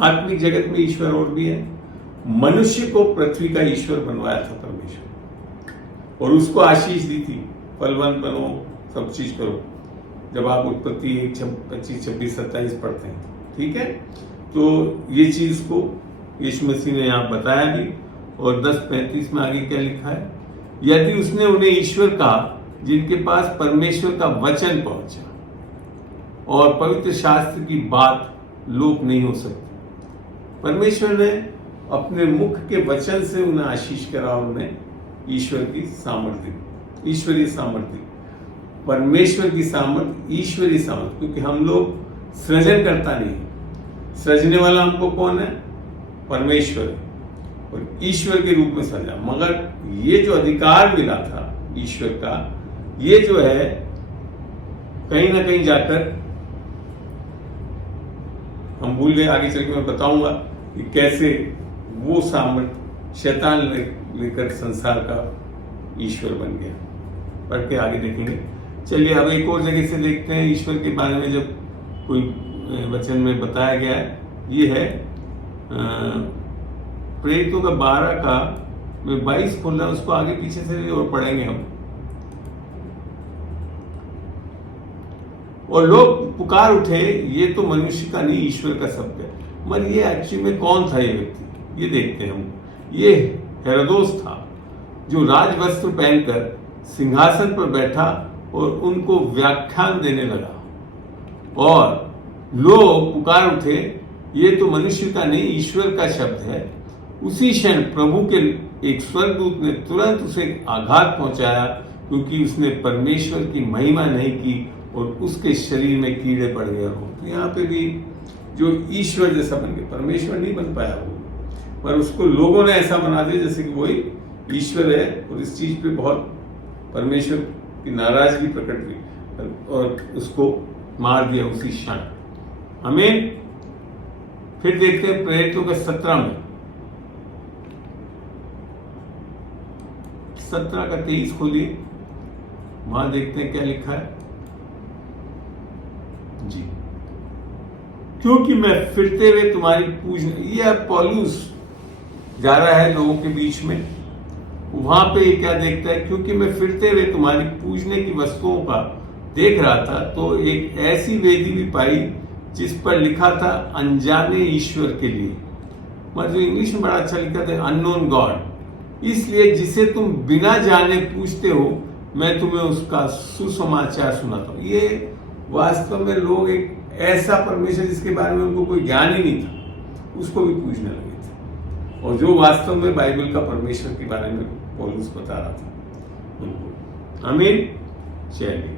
आत्मिक जगत में ईश्वर और भी है। मनुष्य को पृथ्वी का ईश्वर बनवाया था परमेश्वर, और उसको आशीष दी थी, फलवान बनो, सब चीज करो। जब आप उत्पत्ति 25, 26, 27 पढ़ते हैं, ठीक है? तो ये चीज को यीशु मसीह ने यहाँ बताया भी। और 10:35 में आगे क्या लिखा है? यदि उसने उन्हें ईश्वर कहा जिनके पास परमेश्वर का वचन पहुंचा, और पवित्र शास्त्र की बात लोप नहीं हो सकती। परमेश्वर ने अपने मुख के वचन से उन्हें आशीष करा, उन्हें ईश्वर की सामर्थ्य, ईश्वरीय सामर्थ्य, परमेश्वर की सामर्थ्य, ईश्वरीय सामर्थ्य। क्योंकि हम लोग सृजन करता नहीं, सृजने वाला हमको कौन है? परमेश्वर, और ईश्वर के रूप में सजा। मगर ये जो अधिकार मिला था ईश्वर का, ये जो है कहीं ना कहीं जाकर हम भूल गए। आगे चल के मैं बताऊंगा कि कैसे वो सामर्थ्य शैतान लेकर संसार का ईश्वर बन गया। पढ़ के आगे देखेंगे। चलिए अब एक और जगह से देखते हैं ईश्वर के बारे में जब कोई वचन में बताया गया है। ये है प्रेरितों का 12 का में 22 खोलना, उसको आगे पीछे से भी और पढ़ेंगे हम। और लोग पुकार उठे, ये तो मनुष्य का नहीं ईश्वर का शब्द है। मगर ये एक्चुअली में कौन था ये व्यक्ति, ये देखते हैं हम। ये हेरोदोस था, जो राजवस्त्र पहनकर सिंहासन पर बैठा और उनको व्याख्यान देने लगा। और लोग पुकार उठे, ये तो मनुष्य का नहीं ईश्वर का शब्द है। उसी क्षण प्रभु के एक स्वर्गदूत ने तुरंत उसे आघात पहुंचाया, क्योंकि उसने परमेश्वर की महिमा नहीं की और उसके शरीर में कीड़े पड़ गए हो। तो यहाँ पे भी जो ईश्वर जैसा बन गया, परमेश्वर नहीं बन पाया वो, पर उसको लोगों ने ऐसा बना दिया जैसे कि वही ईश्वर है। और इस चीज पे बहुत परमेश्वर की नाराजगी प्रकट हुई और उसको मार दिया उसी क्षण। हमें फिर देखते हैं प्रेरितों के 17 में, 17 का 23 खोलिए, वहां देखते हैं क्या लिखा है जी। क्योंकि मैं फिरते हुए तुम्हारी पूजने, यह पौलुस जा रहा है लोगों के बीच में, वहां पे ये क्या देखता है, क्योंकि मैं फिरते हुए तुम्हारी पूजने की वस्तुओं का देख रहा था, तो एक ऐसी वेदी भी पाई जिस पर लिखा था अनजाने ईश्वर के लिए। मतलब इंग्लिश में बड़ा अच्छा लिखा था, अननोन गॉड। इसलिए जिसे तुम बिना जाने पूछते हो, मैं तुम्हें उसका सुसमाचार सुनाता हूं। ये वास्तव में लोग एक ऐसा परमेश्वर जिसके बारे में उनको कोई ज्ञान ही नहीं था, उसको भी पूछने लगे थे, और जो वास्तव में बाइबल का परमेश्वर के बारे में पौलुस बता रहा था उनको। आमीन। चलिए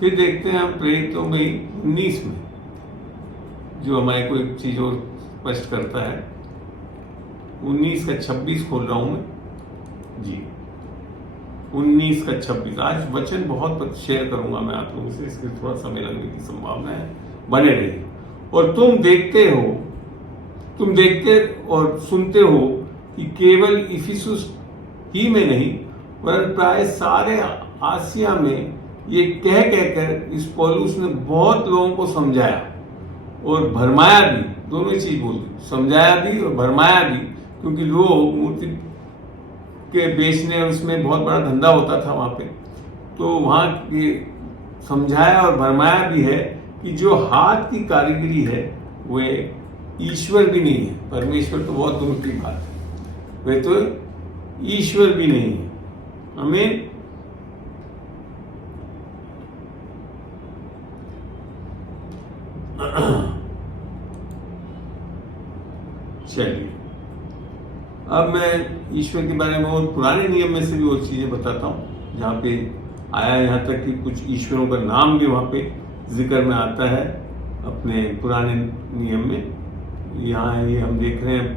फिर देखते हैं हम प्रेरितों में 19 में, जो हमारे को एक चीज और स्पष्ट करता है। 19 का 26 खोल रहा हूं मैं जी। 19 का 26। आज वचन बहुत शेयर करूंगा मैं आप लोगों से, इसके थोड़ा समय लगने की संभावना है, बने रहिए। और तुम देखते और सुनते हो कि केवल इफिसुस ही में नहीं, वरन प्राय सारे आसिया में ये कह कहकर इस पौलुस ने बहुत लोगों को समझाया और भरमाया भी। दोनों चीज बोलती, समझाया भी और भरमाया भी, क्योंकि लोग मूर्ति के बेचने और उसमें बहुत बड़ा धंधा होता था वहां पे। तो वहां ये समझाया और भरमाया भी है कि जो हाथ की कारीगरी है वे ईश्वर भी नहीं है। परमेश्वर तो बहुत दूर की बात है, वे तो ईश्वर भी नहीं है। आमीन। चलिए अब मैं ईश्वर के बारे में और पुराने नियम में से भी और चीजें बताता हूं, जहां पे आया यहाँ तक कि कुछ ईश्वरों का नाम भी वहां पे जिक्र में आता है अपने पुराने नियम में। यहाँ ये हम देख रहे हैं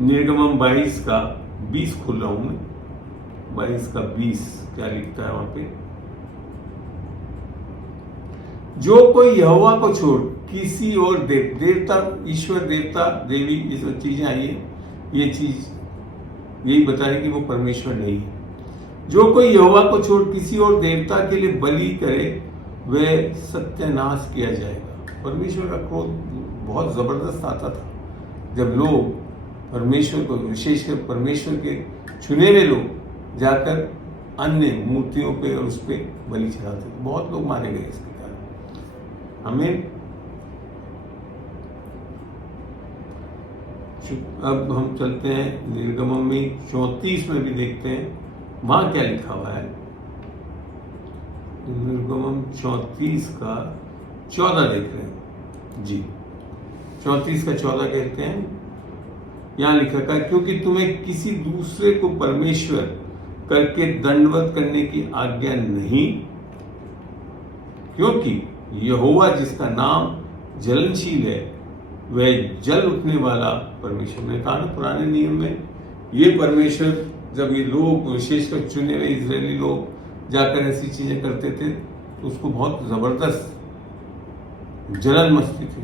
निर्गमम 22 का 20 खोल रहा हूं मैं। 22 का 20 क्या लिखता है वहां पे, जो कोई यहोवा को छोड़ किसी और देवता, ईश्वर, देवता, देवी, ये सब चीजें आई है, ये चीज यही बता रही कि वो परमेश्वर नहीं है। जो कोई यहोवा को छोड़ किसी और देवता के लिए बलि करे वह सत्यानाश किया जाएगा। परमेश्वर का क्रोध बहुत जबरदस्त आता था जब लोग परमेश्वर को, विशेषकर परमेश्वर के चुने हुए लोग जाकर अन्य मूर्तियों पे और उस पे बलि चढ़ाते थे। बहुत लोग मारे गए इसके कारण। हमें अब हम चलते हैं निर्गमम में 34 में भी देखते हैं वहां क्या लिखा हुआ है। निर्गमम 34 का 14 देख रहे हैं जी। 34 का 14 कहते हैं, यहां लिखा है क्योंकि तुम्हें किसी दूसरे को परमेश्वर करके दंडवत करने की आज्ञा नहीं, क्योंकि यहोवा जिसका नाम जलनशील है वह जल उठने वाला परमेश्वर। ने कहा ना पुराने नियम में ये परमेश्वर, जब ये लोग विशेषकर चुने हुए इजरायली लोग जाकर ऐसी चीजें करते थे तो उसको बहुत जबरदस्त जलन मचती थी,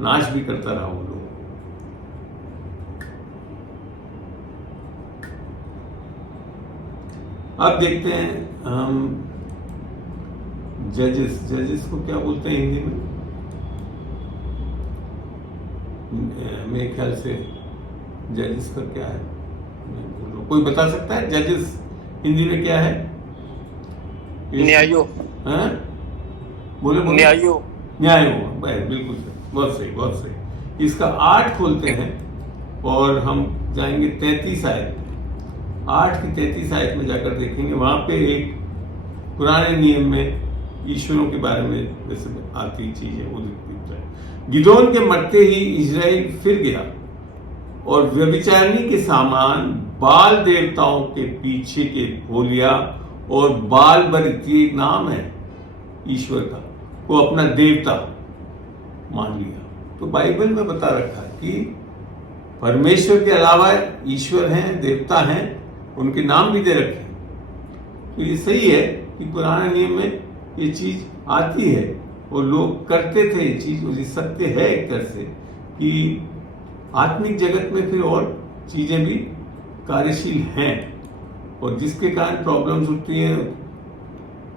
नाश भी करता रहा वो लोग। अब देखते हैं हम जजेस को क्या बोलते हैं हिंदी में, मेरे ख्याल से जजेस का क्या है, कोई बता सकता है जजेस हिंदी में क्या है? न्यायो। हाँ? बोले बोले। न्यायो। न्यायो, बिल्कुल सही, बहुत सही बहुत सही। इसका 8 खोलते हैं और हम जाएंगे 33 आयत, 8 की 33 आयत में जाकर देखेंगे। वहां पे एक पुराने नियम में ईश्वरों के बारे में जैसे आती चीज है वो दिखता है। गिदोन के मरते ही इजराइल फिर गया और व्यभिचारिणी के सामान बाल देवताओं के पीछे के हो लिया और बाल बरित, ये एक नाम है ईश्वर का, को अपना देवता मान लिया। तो बाइबल में बता रखा है कि परमेश्वर के अलावा ईश्वर हैं, देवता हैं, उनके नाम भी दे रखे हैं। तो ये सही है कि पुराने नियम में ये चीज आती है और लोग करते थे ये चीज, और ये सत्य है एक तरह से कि आत्मिक जगत में फिर और चीजें भी कार्यशील हैं और जिसके कारण प्रॉब्लम्स उठती हैं।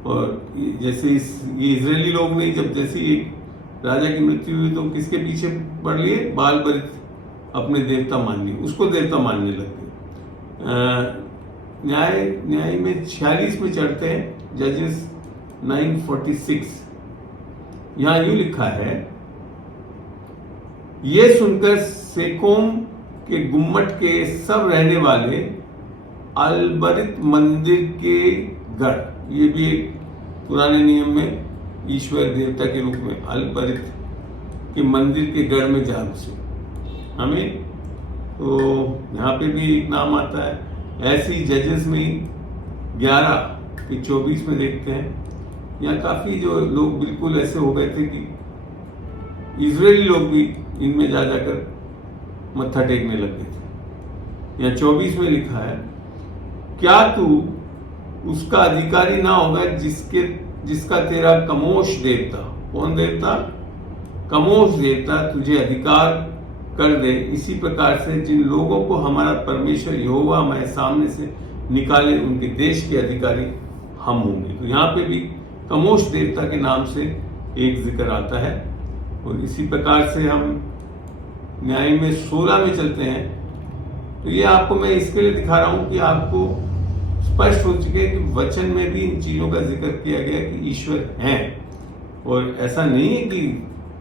और जैसे ये इजरायली लोग ने जब जैसे एक राजा की मृत्यु हुई तो किसके पीछे पड़ लिए? बाल बरित अपने देवता मान लिए, उसको देवता मानने लग गए। न्याय में 46 में चढ़ते हैं, जजेस 9:46। यहां यूं लिखा है, ये सुनकर सेकोम के गुम्मट के सब रहने वाले अलबरित मंदिर के गढ़, ये भी एक पुराने नियम में ईश्वर देवता के रूप में अलबरित के मंदिर के गढ़ में जा घुसे। हमें तो यहाँ पे भी एक नाम आता है। ऐसी जजेस में 11 के 24 में देखते हैं, यहाँ काफी जो लोग बिल्कुल ऐसे हो गए थे कि इजरायली लोग भी इनमें जा जाकर मत्था टेकने लग गए थे। यहाँ 24 में लिखा है, क्या तू उसका अधिकारी ना होगा जिसका तेरा कमोश देवता, कौन देवता? कमोश देवता तुझे अधिकार कर दे, इसी प्रकार से जिन लोगों को हमारा परमेश्वर यहोवा हमारे सामने से निकाले उनके देश के अधिकारी हम होंगे। तो यहाँ पे भी कमोश देवता के नाम से एक जिक्र आता है। और इसी प्रकार से हम न्याय में 16 में चलते हैं। तो ये आपको मैं इसके लिए दिखा रहा हूं कि आपको स्पष्ट हो चुके कि वचन में भी इन चीजों का जिक्र किया गया कि ईश्वर हैं, और ऐसा नहीं है कि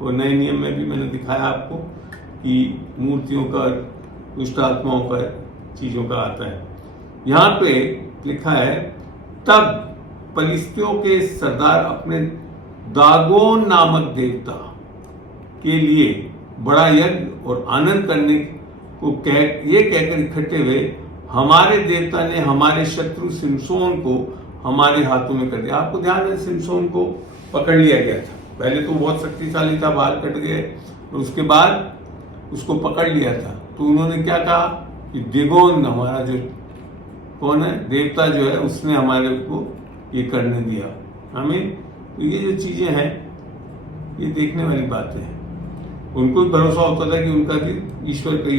वो नए नियम में भी मैंने दिखाया आपको कि मूर्तियों का, दुष्ट आत्माओं का, चीजों का आता है। यहां पे लिखा है, तब फलिस्तियों के सरदार अपने दागोन नामक देवता के लिए बड़ा यज्ञ और आनंद करने को ये कहकर इकट्ठे हुए, हमारे देवता ने हमारे शत्रु सिमसोन को हमारे हाथों में कर दिया। आपको ध्यान है, सिमसोन को पकड़ लिया गया था। पहले तो बहुत शक्तिशाली था, बाल कट गए, और उसके बाद उसको पकड़ लिया था। तो उन्होंने क्या कहा कि दिगोन हमारा जो कौन है देवता जो है, उसने हमारे को ये करने दिया हमें। तो ये जो चीजें हैं ये देखने वाली बातें हैं। उनको भी भरोसा होता था कि उनका भी ईश्वर का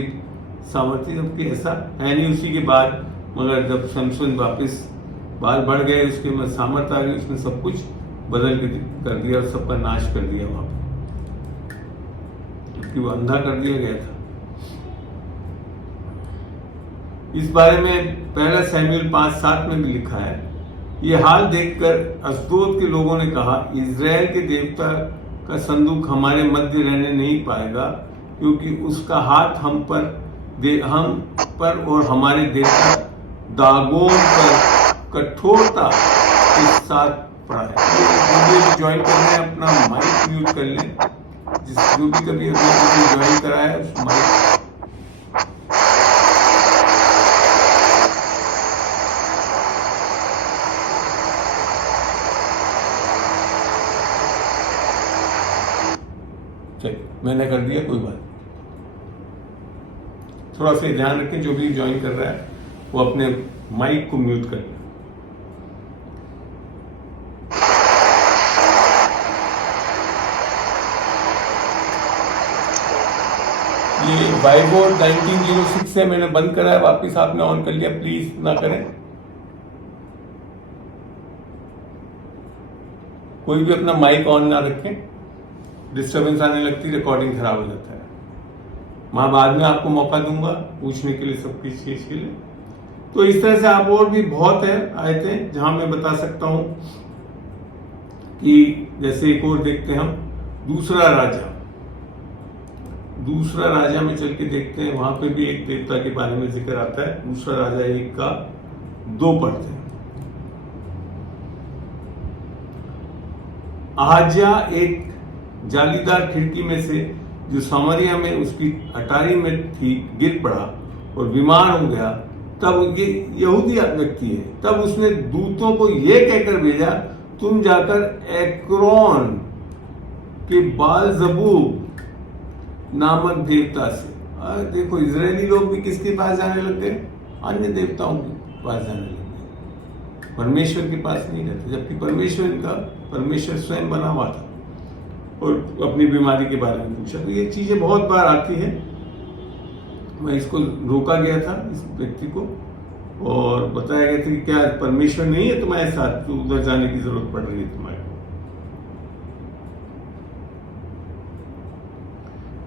सामर्थ्य, जबकि ऐसा है नहीं। उसी के बाद मगर जब सैमसन वापस बाल बढ़ गए, उसके में सामर्थ्य आ गई, उसने सब कुछ बदल के कर दिया और सबका नाश कर दिया वहां पर, जबकि वो अंधा कर दिया गया था। इस बारे में 1 शमूएल 5:7 में भी लिखा है, ये हाल देखकर अश्दोद के लोगों ने कहा, इजराइल के देवता का संदूक हमारे मध्य रहने नहीं पाएगा, क्योंकि उसका हाथ हम पर और हमारे देवता दागोन पर कठोरता के साथ पड़ा है। ज्वाइन करना है, अपना माइक म्यूट कर लें, जो भी कभी ज्वाइन करा है उस माइक। मैंने कर दिया, कोई बात। थोड़ा सा ध्यान रखें, जो भी ज्वाइन कर रहा है वो अपने माइक को म्यूट कर ले। ये वाइबोर्ड 1906 से मैंने बंद करा है, वापस आपने ऑन कर लिया, प्लीज ना करें। कोई भी अपना माइक ऑन ना रखें, डिस्टर्बेंस आने लगती, रिकॉर्डिंग खराब हो जाता है। मैं बाद में आपको मौका दूंगा पूछने के लिए सबकी चीज के लिए। तो इस तरह से आप और भी बहुत है आयतें जहां मैं बता सकता हूं कि जैसे एक और देखते हैं हम दूसरा राजा में चल के देखते हैं, वहां पे भी एक देवता के बारे में जिक्र आता है। दूसरा राजा 1 का 2 पढ़ते हैं। अहाज्या एक जालीदार खिड़की में से जो सामरिया में उसकी अटारी में थी गिर पड़ा और बीमार हो गया। तब ये यहूदी व्यक्ति है, तब उसने दूतों को यह कहकर भेजा, तुम जाकर एक्रोन के बालजबूब नामक देवता से, देखो इजरायली लोग भी किसके पास जाने लग गए? अन्य देवताओं के पास जाने लग गए, परमेश्वर के पास नहीं रहते, जबकि परमेश्वर स्वयं बना हुआ था। और अपनी बीमारी के बारे में पूछा। तो ये चीजें बहुत बार आती है। मैं इसको रोका गया था इस व्यक्ति को और बताया गया था कि क्या परमेश्वर नहीं है तुम्हारे साथ, तो उधर जाने की जरूरत पड़ रही है तुम्हारे को।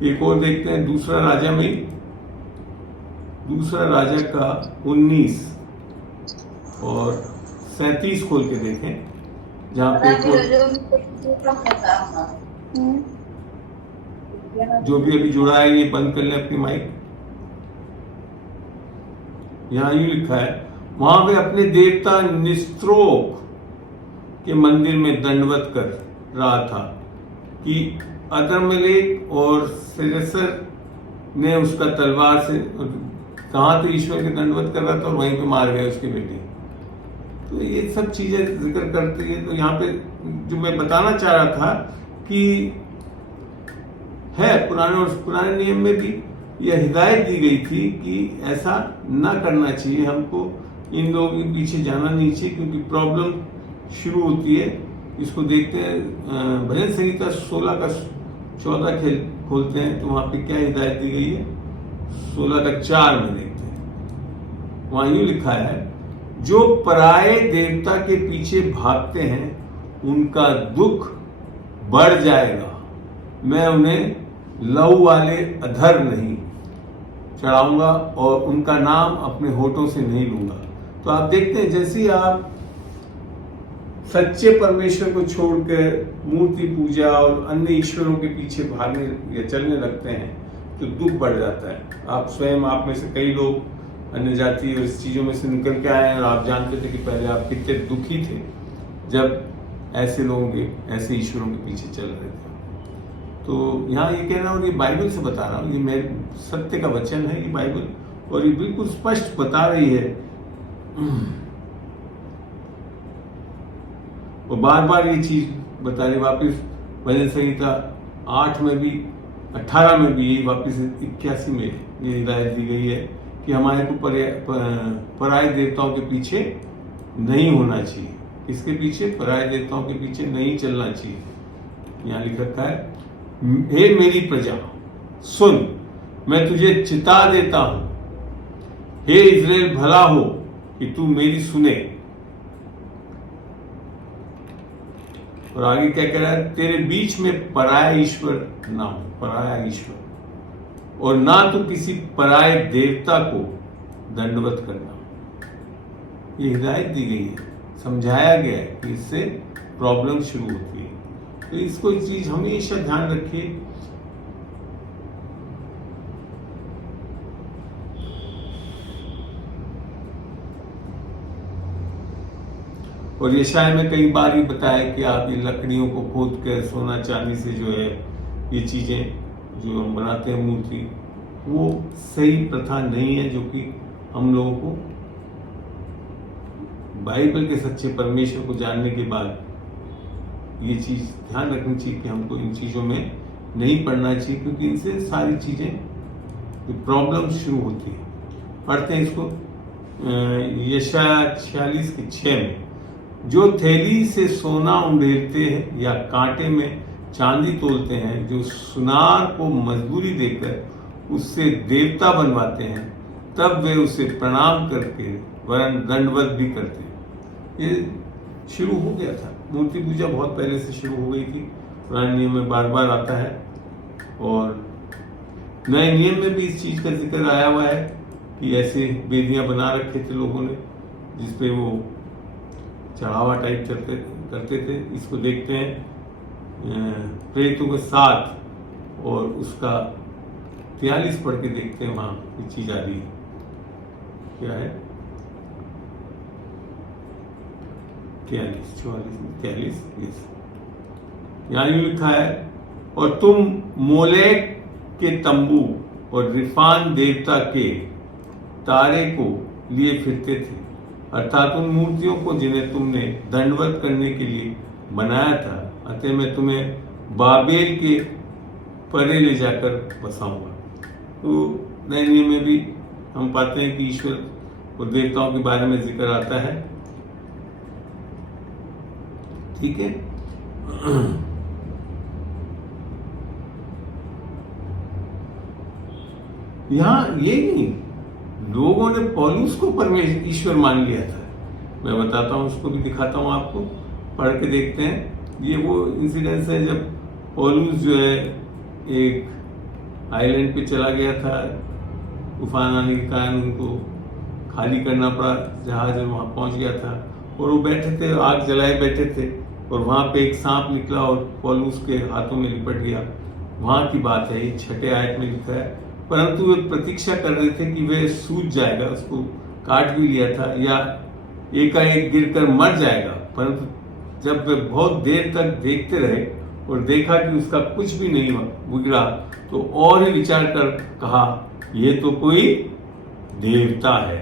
एक और देखते हैं दूसरा राजा में, दूसरा राजा का 19 और 37 खोल के देखें, जहां पे जो भी अभी जुड़ा है ये बंद कर ले अपनी माइक। यहां यूं लिखा है, वहां पे अपने देवता निस्त्रोक के मंदिर में दंडवत कर रहा था कि अदरमलेक और सिरसर ने उसका तलवार से कहा तो ईश्वर के दंडवत कर रहा था और वहीं पे मार गए उसके बेटे। तो ये सब चीजें जिक्र करती है। तो यहाँ पे जो मैं बताना चाह रहा था कि है पुराने नियम में भी यह हिदायत दी गई थी कि ऐसा ना करना चाहिए, हमको इन लोगों के पीछे जाना नहीं चाहिए, क्योंकि प्रॉब्लम शुरू होती है। इसको देखते हैं भजन संहिता 16 का 14 खोलते हैं, तो वहां पे क्या हिदायत दी गई है? 16 का 4 में देखते हैं। वहां यूं लिखा है, जो पराये देवता के पीछे भागते हैं उनका दुख बढ़ जाएगा, मैं उन्हें लहू वाले अधर नहीं चढ़ाऊंगा और उनका नाम अपने होठों से नहीं लूंगा। तो आप देखते हैं जैसे ही आप सच्चे परमेश्वर को छोड़कर मूर्ति पूजा और अन्य ईश्वरों के पीछे भागने या चलने लगते हैं तो दुख बढ़ जाता है। आप स्वयं, आप में से कई लोग अन्य जाति और इस चीजों में से निकल के आए हैं और आप जानते थे कि पहले आप कितने दुखी थे जब ऐसे लोगों के, ऐसे ईश्वरों के पीछे चल रहे थे। तो यहाँ ये कह रहा हूँ, ये बाइबल से बता रहा हूँ, ये मेरे सत्य का वचन है ये बाइबल, और ये बिल्कुल स्पष्ट बता रही है और बार बार ये चीज बता रही। वापिस भजन संहिता 8 में भी 18 में भी, वापिस 81 में ये हिदायत दी गई है कि हमारे को पराये देवताओं के पीछे नहीं होना चाहिए। इसके पीछे, पराये देवताओं के पीछे नहीं चलना चाहिए। यहाँ लिख रखा है, हे मेरी प्रजा सुन, मैं तुझे चिता देता हूं, हे इज़राइल भला हो कि तू मेरी सुने। और आगे क्या कह रहा है, तेरे बीच में पराया ईश्वर ना हो, पराया ईश्वर, और ना तो किसी पराये देवता को दंडवत करना। ये हिदायत दी गई है, समझाया गया है कि इससे प्रॉब्लम शुरू होती है। तो इसको एक चीज हमेशा ध्यान रखिए। और यशाया में कई बार ये बताया कि आप ये लकड़ियों को खोद कर सोना चांदी से जो है ये चीजें जो हम बनाते हैं मूर्ति, वो सही प्रथा नहीं है, जो कि हम लोगों को बाइबल के सच्चे परमेश्वर को जानने के बाद ये चीज ध्यान रखनी चाहिए कि हमको इन चीजों में नहीं पढ़ना चाहिए, क्योंकि इनसे सारी चीजें प्रॉब्लम शुरू होती है। पढ़ते हैं इसको, यशाया 46 के 6 में, जो थैली से सोना उंडेलते हैं या कांटे में चांदी तोलते हैं, जो सुनार को मजदूरी देकर उससे देवता बनवाते हैं, तब वे उसे प्रणाम करके वरन दंडवत भी करते हैं। ये शुरू हो गया था, मूर्ति पूजा बहुत पहले से शुरू हो गई थी, पुराने नियम में बार बार आता है और नए नियम में भी इस चीज का जिक्र आया हुआ है कि ऐसे वेदियां बना रखे थे लोगों ने जिसपे वो चढ़ावा टाइप करते थे। इसको देखते हैं प्रेरितों के 7 और उसका 43 पढ़ के देखते हैं, वहां कोई चीज आ रही है। क्या है 43 यहाँ यूं लिखा है, और तुम मोलेक के तंबू और रिफान देवता के तारे को लिए फिरते थे, अर्थात उन मूर्तियों को जिन्हें तुमने दंडवत करने के लिए बनाया था। अतः मैं तुम्हें बाबेल के परे ले जाकर बसाऊंगा। तो नए नियम में भी हम पाते हैं कि ईश्वर और देवताओं के बारे में जिक्र आता है। ठीक है, यहां ये नहीं, लोगों ने पौलुस को परमेश्वर ईश्वर मान लिया था। मैं बताता हूं, उसको भी दिखाता हूं आपको, पढ़ के देखते हैं। ये वो इंसिडेंस है जब पौलुस जो है एक आइलैंड पे चला गया था, तूफान आने के कारण उनको खाली करना पड़ा जहाज, वहां पहुंच गया था और वो बैठे थे, आग जलाए बैठे थे, और वहां पे एक सांप निकला और पौलुस के हाथों में लिपट गया। वहां की बात है, ये 6 आयत में लिखा है। परंतु वे प्रतीक्षा कर रहे थे कि वे सूझ जाएगा, उसको काट भी लिया था या एकाएक गिरकर मर जाएगा। परंतु जब वे बहुत देर तक देखते रहे और देखा कि उसका कुछ भी नहीं बिगड़ा, तो और ही विचार कर कहा, यह तो कोई देवता है।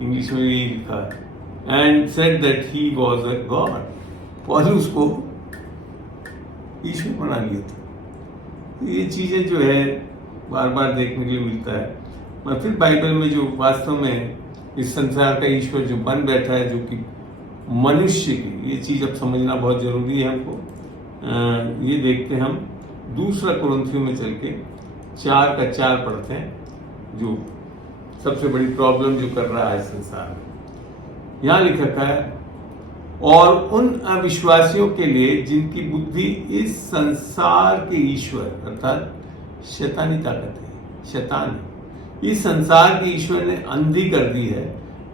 इंग्लिश में भी लिखा है, and said that he was a God. पौलुस को ईश्वर बना लिया था। तो ये चीजें जो है बार बार देखने के लिए मिलता है। और फिर बाइबल में जो वास्तव में इस संसार का ईश्वर जो बन बैठा है, जो कि मनुष्य की, ये चीज अब समझना बहुत जरूरी है हमको। ये देखते हैं हम 2 कुरिन्थियों में चल के 4:4 पढ़ते हैं, जो सबसे बड़ी प्रॉब्लम जो कर रहा है संसार में। यहां लिखा है, और उन अविश्वासियों के लिए जिनकी बुद्धि इस संसार के ईश्वर अर्थात शैतानी ताकत है, शैतान है, इस संसार के ईश्वर ने अंधी कर दी है,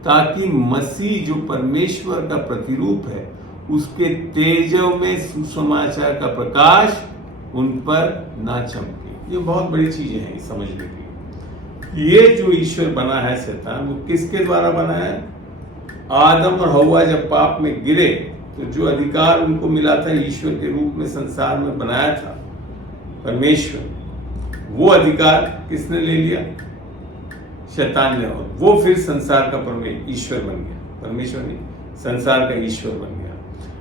ताकि मसीह जो परमेश्वर का प्रतिरूप है उसके तेजों में सुसमाचार का प्रकाश उन पर ना चमके। ये बहुत बड़ी चीजें हैं समझने की। ये जो ईश्वर बना है शैतान, वो किसके द्वारा बना है? आदम और हव्वा जब पाप में गिरे तो जो अधिकार उनको मिला था ईश्वर के रूप में संसार में बनाया था परमेश्वर, वो अधिकार किसने ले लिया? शैतान ने। और वो फिर संसार का ईश्वर बन गया, परमेश्वर नहीं, संसार का ईश्वर बन गया।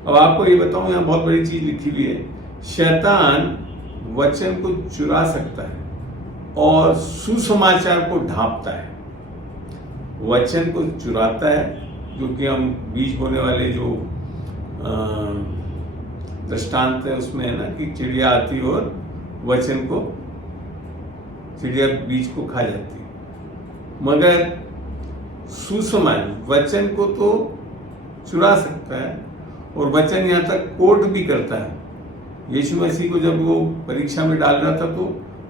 अब आपको ये बताऊं, यहां बहुत बड़ी चीज लिखी हुई है। शैतान वचन को चुरा सकता है और सुसमाचार को ढांपता है। वचन को चुराता है, जो कि हम बीज बोने वाले जो दृष्टांत है उसमें है ना, कि चिड़िया आती और वचन को, चिड़िया बीज को खा जाती है। मगर सुसमाचार वचन को तो चुरा सकता है, और वचन यहां तक कोट भी करता है। यीशु मसीह को जब वो परीक्षा में डाल रहा था तो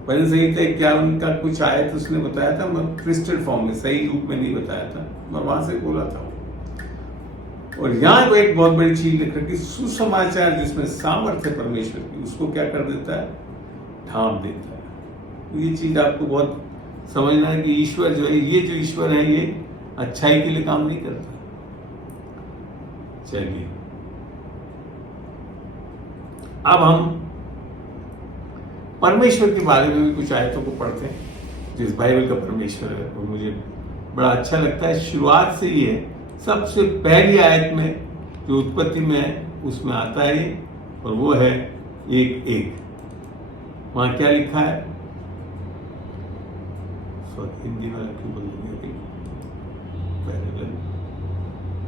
वचन सही थे क्या, उनका कुछ आयत उसने बताया था, मगर ट्विस्टेड फॉर्म में, सही रूप में नहीं बताया था, मैं वहां से बोला था। और यहां एक बहुत बड़ी चीज लिख रखी, सुसमाचार जिसमें सामर्थ्य परमेश्वर की, उसको क्या कर देता है? ढांप देता है। ये चीज आपको बहुत समझना है कि ईश्वर जो है, ये जो ईश्वर है, ये अच्छाई के लिए काम नहीं करता। चलिए अब हम परमेश्वर के बारे में भी कुछ आयतों को पढ़ते हैं जो इस बाइबल का परमेश्वर है, और मुझे बड़ा अच्छा लगता है। शुरुआत से ही है, सबसे पहली आयत में जो उत्पत्ति में है उसमें आता है ये, और वो है 1:1। वहां क्या लिखा है? हिंदी वाला क्यों बोल दिया?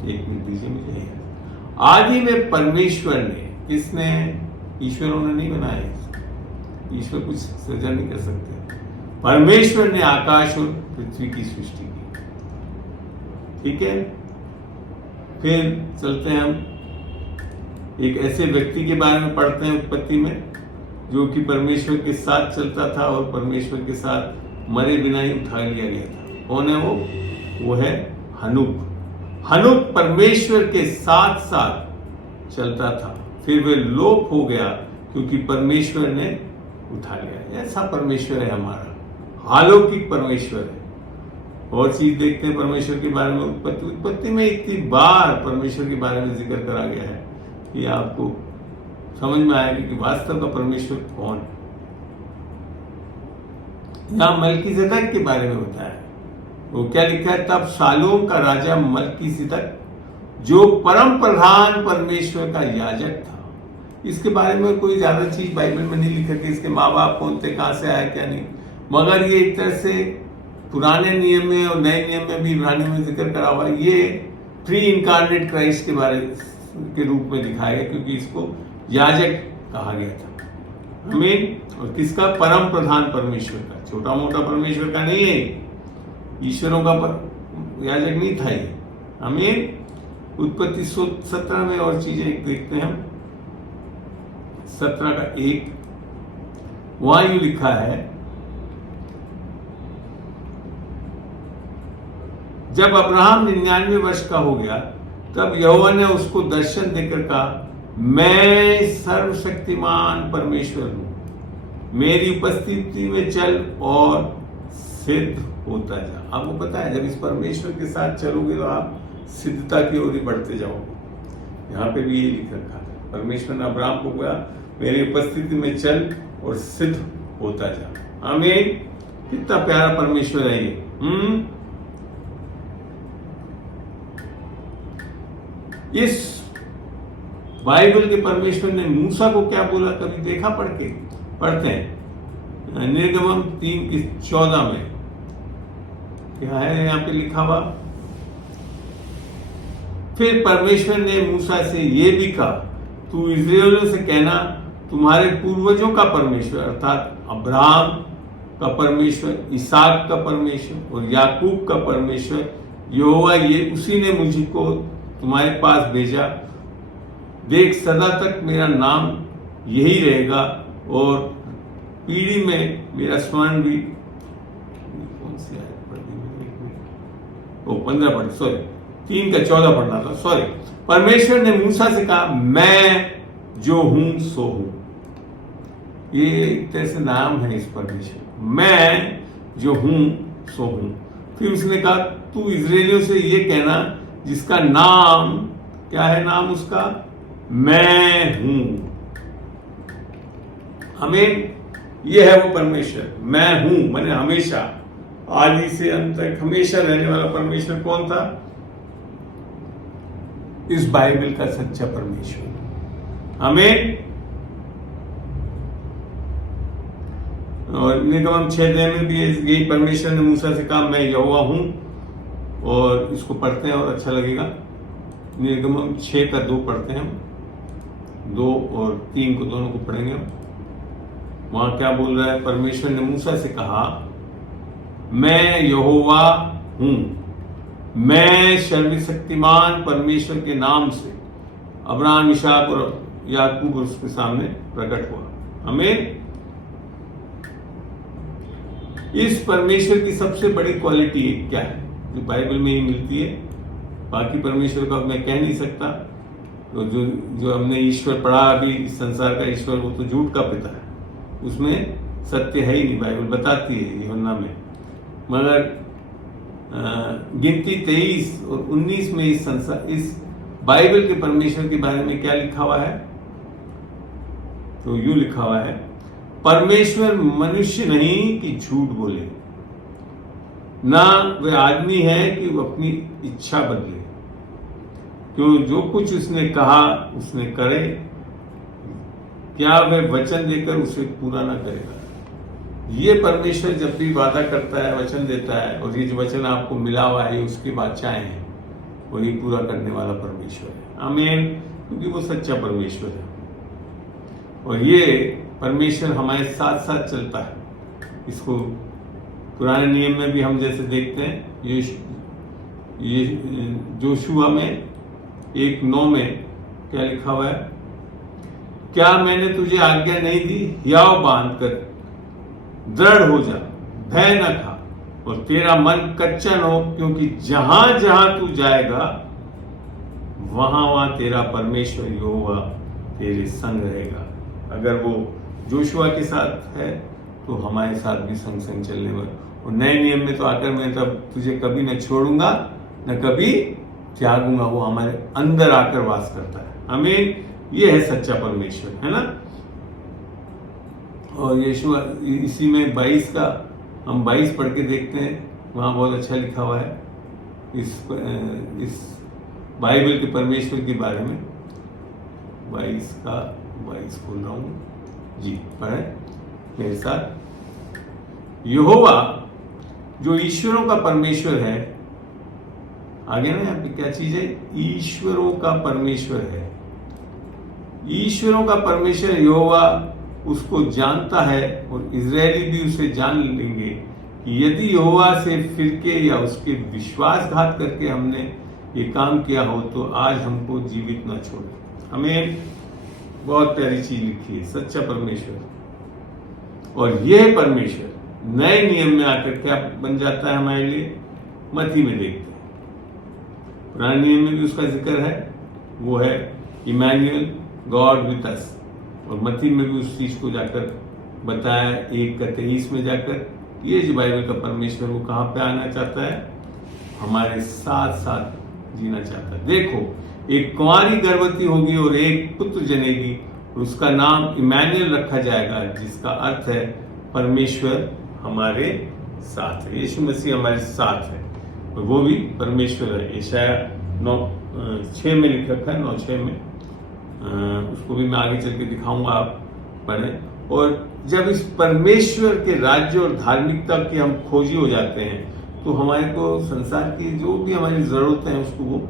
एक मिनट दीजिए मुझे। आदि में परमेश्वर ने, किसने? ईश्वर ने नहीं बनाया, ईश्वर कुछ सृजन नहीं कर सकते। परमेश्वर ने आकाश और पृथ्वी की सृष्टि की। ठीक है, फिर चलते हैं हम एक ऐसे व्यक्ति के बारे में पढ़ते हैं उत्पत्ति में, जो कि परमेश्वर के साथ चलता था और परमेश्वर के साथ मरे बिना ही उठा लिया गया था। कौन है वो? वो है हनूक। हनूक परमेश्वर के साथ साथ चलता था, फिर वे लोप हो गया क्योंकि परमेश्वर ने उठा लिया। ऐसा परमेश्वर है हमारा, अलौकिक परमेश्वर है। और चीज देखते हैं परमेश्वर के बारे में। उत्पत्ति में इतनी बार परमेश्वर के बारे में जिक्र करा गया है कि आपको समझ में आएगा कि वास्तव का परमेश्वर कौन है। यहां मलकीसेदक के बारे में बताया है। वो क्या लिखा है? तब शालोम का राजा मलकीसेदक जो परम प्रधान परमेश्वर का याजक था। इसके बारे में कोई ज्यादा चीज बाइबल में नहीं लिखा कि इसके माँ बाप कौन थे, कहां से आया, क्या नहीं, मगर ये एक तरह से पुराने नियम में और नए नियम में भी इब्रानी में जिक्र करा हुआ। ये प्री इनकारनेट क्राइस्ट के बारे के रूप में दिखाया गया, क्योंकि इसको याजक कहा गया था। आमीन। और किसका? परम प्रधान परमेश्वर का, छोटा मोटा परमेश्वर का नहीं है, ईश्वरों का याजक नहीं था ये। आमीन। उत्पत्ति 17 में और चीजें एक देखते हैं हम। 17 का 1 वहां यूं लिखा है, जब अब्राहम 99 वर्ष का हो गया तब यहोवा ने उसको दर्शन देकर कहा, मैं सर्वशक्तिमान परमेश्वर हूं, मेरी उपस्थिति में चल और सिद्ध होता जा। आपको पता है जब इस परमेश्वर के साथ चलोगे तो आप सिद्धता की ओर ही बढ़ते जाओगे। यहाँ पे भी ये लिख रखा था, परमेश्वर ने अब्राहम को कहा, मेरी उपस्थिति में चल और सिद्ध होता जा। आमीन। कितना प्यारा परमेश्वर है ये। इस बाइबल के परमेश्वर ने मूसा को क्या बोला, कभी देखा? पढ़ते हैं निर्गमन 3:14 में क्या है यहाँ पे लिखा हुआ? फिर परमेश्वर ने मूसा से ये भी कहा, तू इस्राएलियों से कहना, तुम्हारे पूर्वजों का परमेश्वर अर्थात अब्राहम का परमेश्वर, इसहाक का परमेश्वर और याकूब का परमेश्वर यहोवा, ये उसी ने मुझको तुम्हारे पास भेजा। देख, सदा तक मेरा नाम यही रहेगा और पीढ़ी में मेरा स्मरण भी। कौन सी आयत पढ़ी? 15 पढ़, सॉरी 3:14 पढ़ना था, सॉरी। परमेश्वर ने मूसा से कहा, मैं जो हूं सो हूं। ये एक तरह से नाम है इस परमेश्वर, मैं जो हूं सो हूं। फिर उसने कहा, तू इस्राएलियों से ये कहना जिसका नाम क्या है, नाम उसका मैं हूं। आमीन। ये है वो परमेश्वर, मैं हूं, मैंने हमेशा, आदि से अंत तक हमेशा रहने वाला परमेश्वर कौन था? इस बाइबल का सच्चा परमेश्वर। आमीन। और निर्गमन 6 में भी यही परमेश्वर ने मूसा से कहा, मैं यहोवा हूं। और इसको पढ़ते हैं और अच्छा लगेगा। निर्गमन 6:2 पढ़ते हैं, 2 और 3 को दोनों को पढ़ेंगे। वहां क्या बोल रहा है? परमेश्वर ने मूसा से कहा, मैं यहोवा हूं, मैं सर्वशक्तिमान परमेश्वर के नाम से अब्राहम, इसहाक और याकूब उसके सामने प्रकट हुआ। आमीन। इस परमेश्वर की सबसे बड़ी क्वालिटी क्या है जो बाइबल में ही मिलती है? बाकी परमेश्वर का मैं कह नहीं सकता। तो जो हमने ईश्वर पढ़ा अभी, इस संसार का ईश्वर, वो तो झूठ का पिता है, उसमें सत्य है ही नहीं। बाइबल बताती है यूहन्ना में। मगर गिनती 23 और 19 में इस बाइबल के परमेश्वर के बारे में क्या लिखा हुआ है? तो यूं लिखा हुआ है, परमेश्वर मनुष्य नहीं कि झूठ बोले, ना वह आदमी है कि वो अपनी इच्छा बदले। क्यों? जो कुछ उसने कहा उसने करे, क्या वह वचन देकर उसे पूरा ना करेगा? ये परमेश्वर जब भी वादा करता है, वचन देता है, और ये जो वचन आपको मिला हुआ है उसकी बाचाएं हैं, वही पूरा करने वाला परमेश्वर है। आमीन। क्योंकि वो सच्चा परमेश्वर है और ये परमेश्वर हमारे साथ साथ चलता है। इसको पुराने नियम में भी हम जैसे देखते हैं, ये जोशुआ में 1:9 में क्या लिखा हुआ है? क्या मैंने तुझे आज्ञा नहीं दी? हियाव बांध कर दृढ़ हो जा, भय न खा और तेरा मन कच्चा न हो, क्योंकि जहां जहां तू जाएगा वहां वहां तेरा परमेश्वर यहोवा तेरे संग रहेगा। अगर वो जोशुआ के साथ है तो हमारे साथ भी संग संग चलने वाला। और नए नियम में तो आकर मैं तब तुझे कभी न छोड़ूंगा न कभी त्यागूंगा, वो हमारे अंदर आकर वास करता है। आमीन। ये है सच्चा परमेश्वर, है ना। और यीशु इसी में 22 का हम 22 पढ़ के देखते हैं, वहां बहुत अच्छा लिखा हुआ है इस बाइबल के परमेश्वर के बारे में। 22 का 22 खोल रहा हूं जी, पढ़े मेरे साथ। यहोवा जो ईश्वरों का परमेश्वर है, आगे ना यहाँ पे क्या चीज है, ईश्वरों का परमेश्वर है। ईश्वरों का परमेश्वर यहोवा उसको जानता है और इजरायली भी उसे जान लेंगे कि यदि यहोवा से फिरके या उसके विश्वासघात करके हमने ये काम किया हो तो आज हमको जीवित न छोड़े। हमें बहुत प्यारी चीज लिखी है, सच्चा परमेश्वर। और यह परमेश्वर नए नियम में आकर क्या बन जाता है हमारे लिए, मत्ती में देखते हैं। पुराने नियम में भी उसका जिक्र है, वो है इमैनुअल, गॉड विद अस। और मत्ती में भी उस चीज को जाकर बताया 1:23 में जाकर, ये जो बाइबल का परमेश्वर वो कहाँ पे आना चाहता है, हमारे साथ साथ जीना चाहता है। देखो, एक कुंवारी गर्भवती होगी और एक पुत्र जनेगी, उसका नाम इमैनुअल रखा जाएगा, जिसका अर्थ है परमेश्वर हमारे साथ है। यीशु मसीह हमारे साथ है और वो भी परमेश्वर है। यशाया 9:6 में लिख रखा है, 9:6 में। उसको भी मैं आगे चल के दिखाऊंगा, आप पढ़ें। और जब इस परमेश्वर के राज्य और धार्मिकता के हम खोजी हो जाते हैं तो हमारे को संसार की जो भी हमारी जरूरतें हैं उसको वो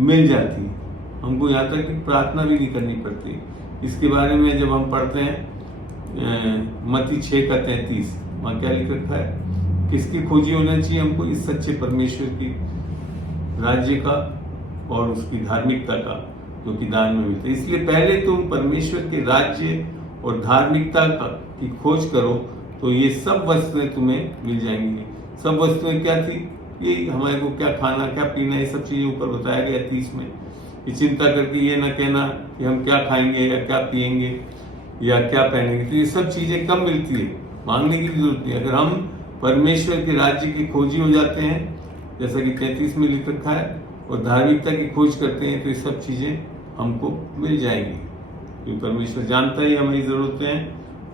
मिल जाती है। हमको यहाँ तक कि प्रार्थना भी नहीं करनी पड़ती। इसके बारे में जब हम पढ़ते हैं मत्ती 6:33, वहाँ क्या लिख रखा है, किसकी खोजी होना चाहिए हमको, इस सच्चे परमेश्वर की राज्य का और उसकी धार्मिकता का, जो कि दान में मिलता है। इसलिए पहले तुम परमेश्वर के राज्य और धार्मिकता की खोज करो तो ये सब वस्तुएं तुम्हें मिल जाएंगी। सब वस्तुएं क्या थी, ये हमारे को क्या खाना क्या पीना, ये सब चीजें ऊपर बताया गया 30 में। ये चिंता करके ये ना कहना कि हम क्या खाएंगे या क्या पिएंगे या क्या पहनेंगे, तो ये सब चीजें कब मिलती है, मांगने की जरूरत नहीं। अगर हम परमेश्वर के राज्य की खोजी हो जाते हैं, जैसा कि 33 में लिख रखा है, और धार्मिकता की खोज करते हैं तो ये सब चीजें हमको मिल जाएंगी। क्योंकि परमेश्वर जानता ही हमारी जरूरतें हैं,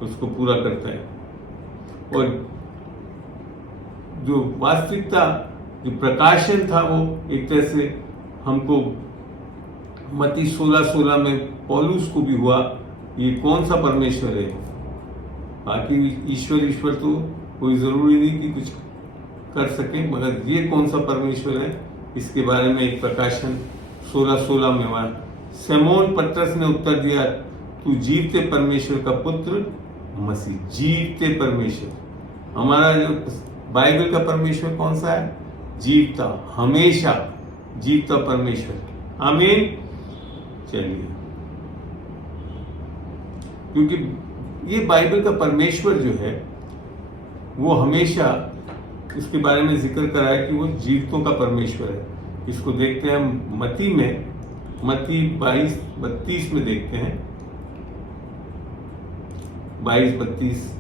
उसको पूरा करता है। और जो वास्तविकता, जो प्रकाशन था, वो एक तरह से हमको मत्ती 16:16 में पौलुस को भी हुआ, ये कौन सा परमेश्वर है। बाकी ईश्वर तो कोई जरूरी नहीं कि कुछ कर सके, मगर ये कौन सा परमेश्वर है, इसके बारे में एक प्रकाशन 16:16 में हुआ। सिमोन पतरस ने उत्तर दिया, तू जीवते परमेश्वर का पुत्र मसीह। जीवते परमेश्वर, हमारा जो बाइबल का परमेश्वर कौन सा है, जीवता, हमेशा जीवता परमेश्वर। आमीन। चलिए, क्योंकि ये बाइबल का परमेश्वर जो है वो हमेशा, इसके बारे में जिक्र करा है कि वो जीवतों का परमेश्वर है। इसको देखते हैं हम मत्ती में, मत्ती 22:32 में देखते हैं, 22-32।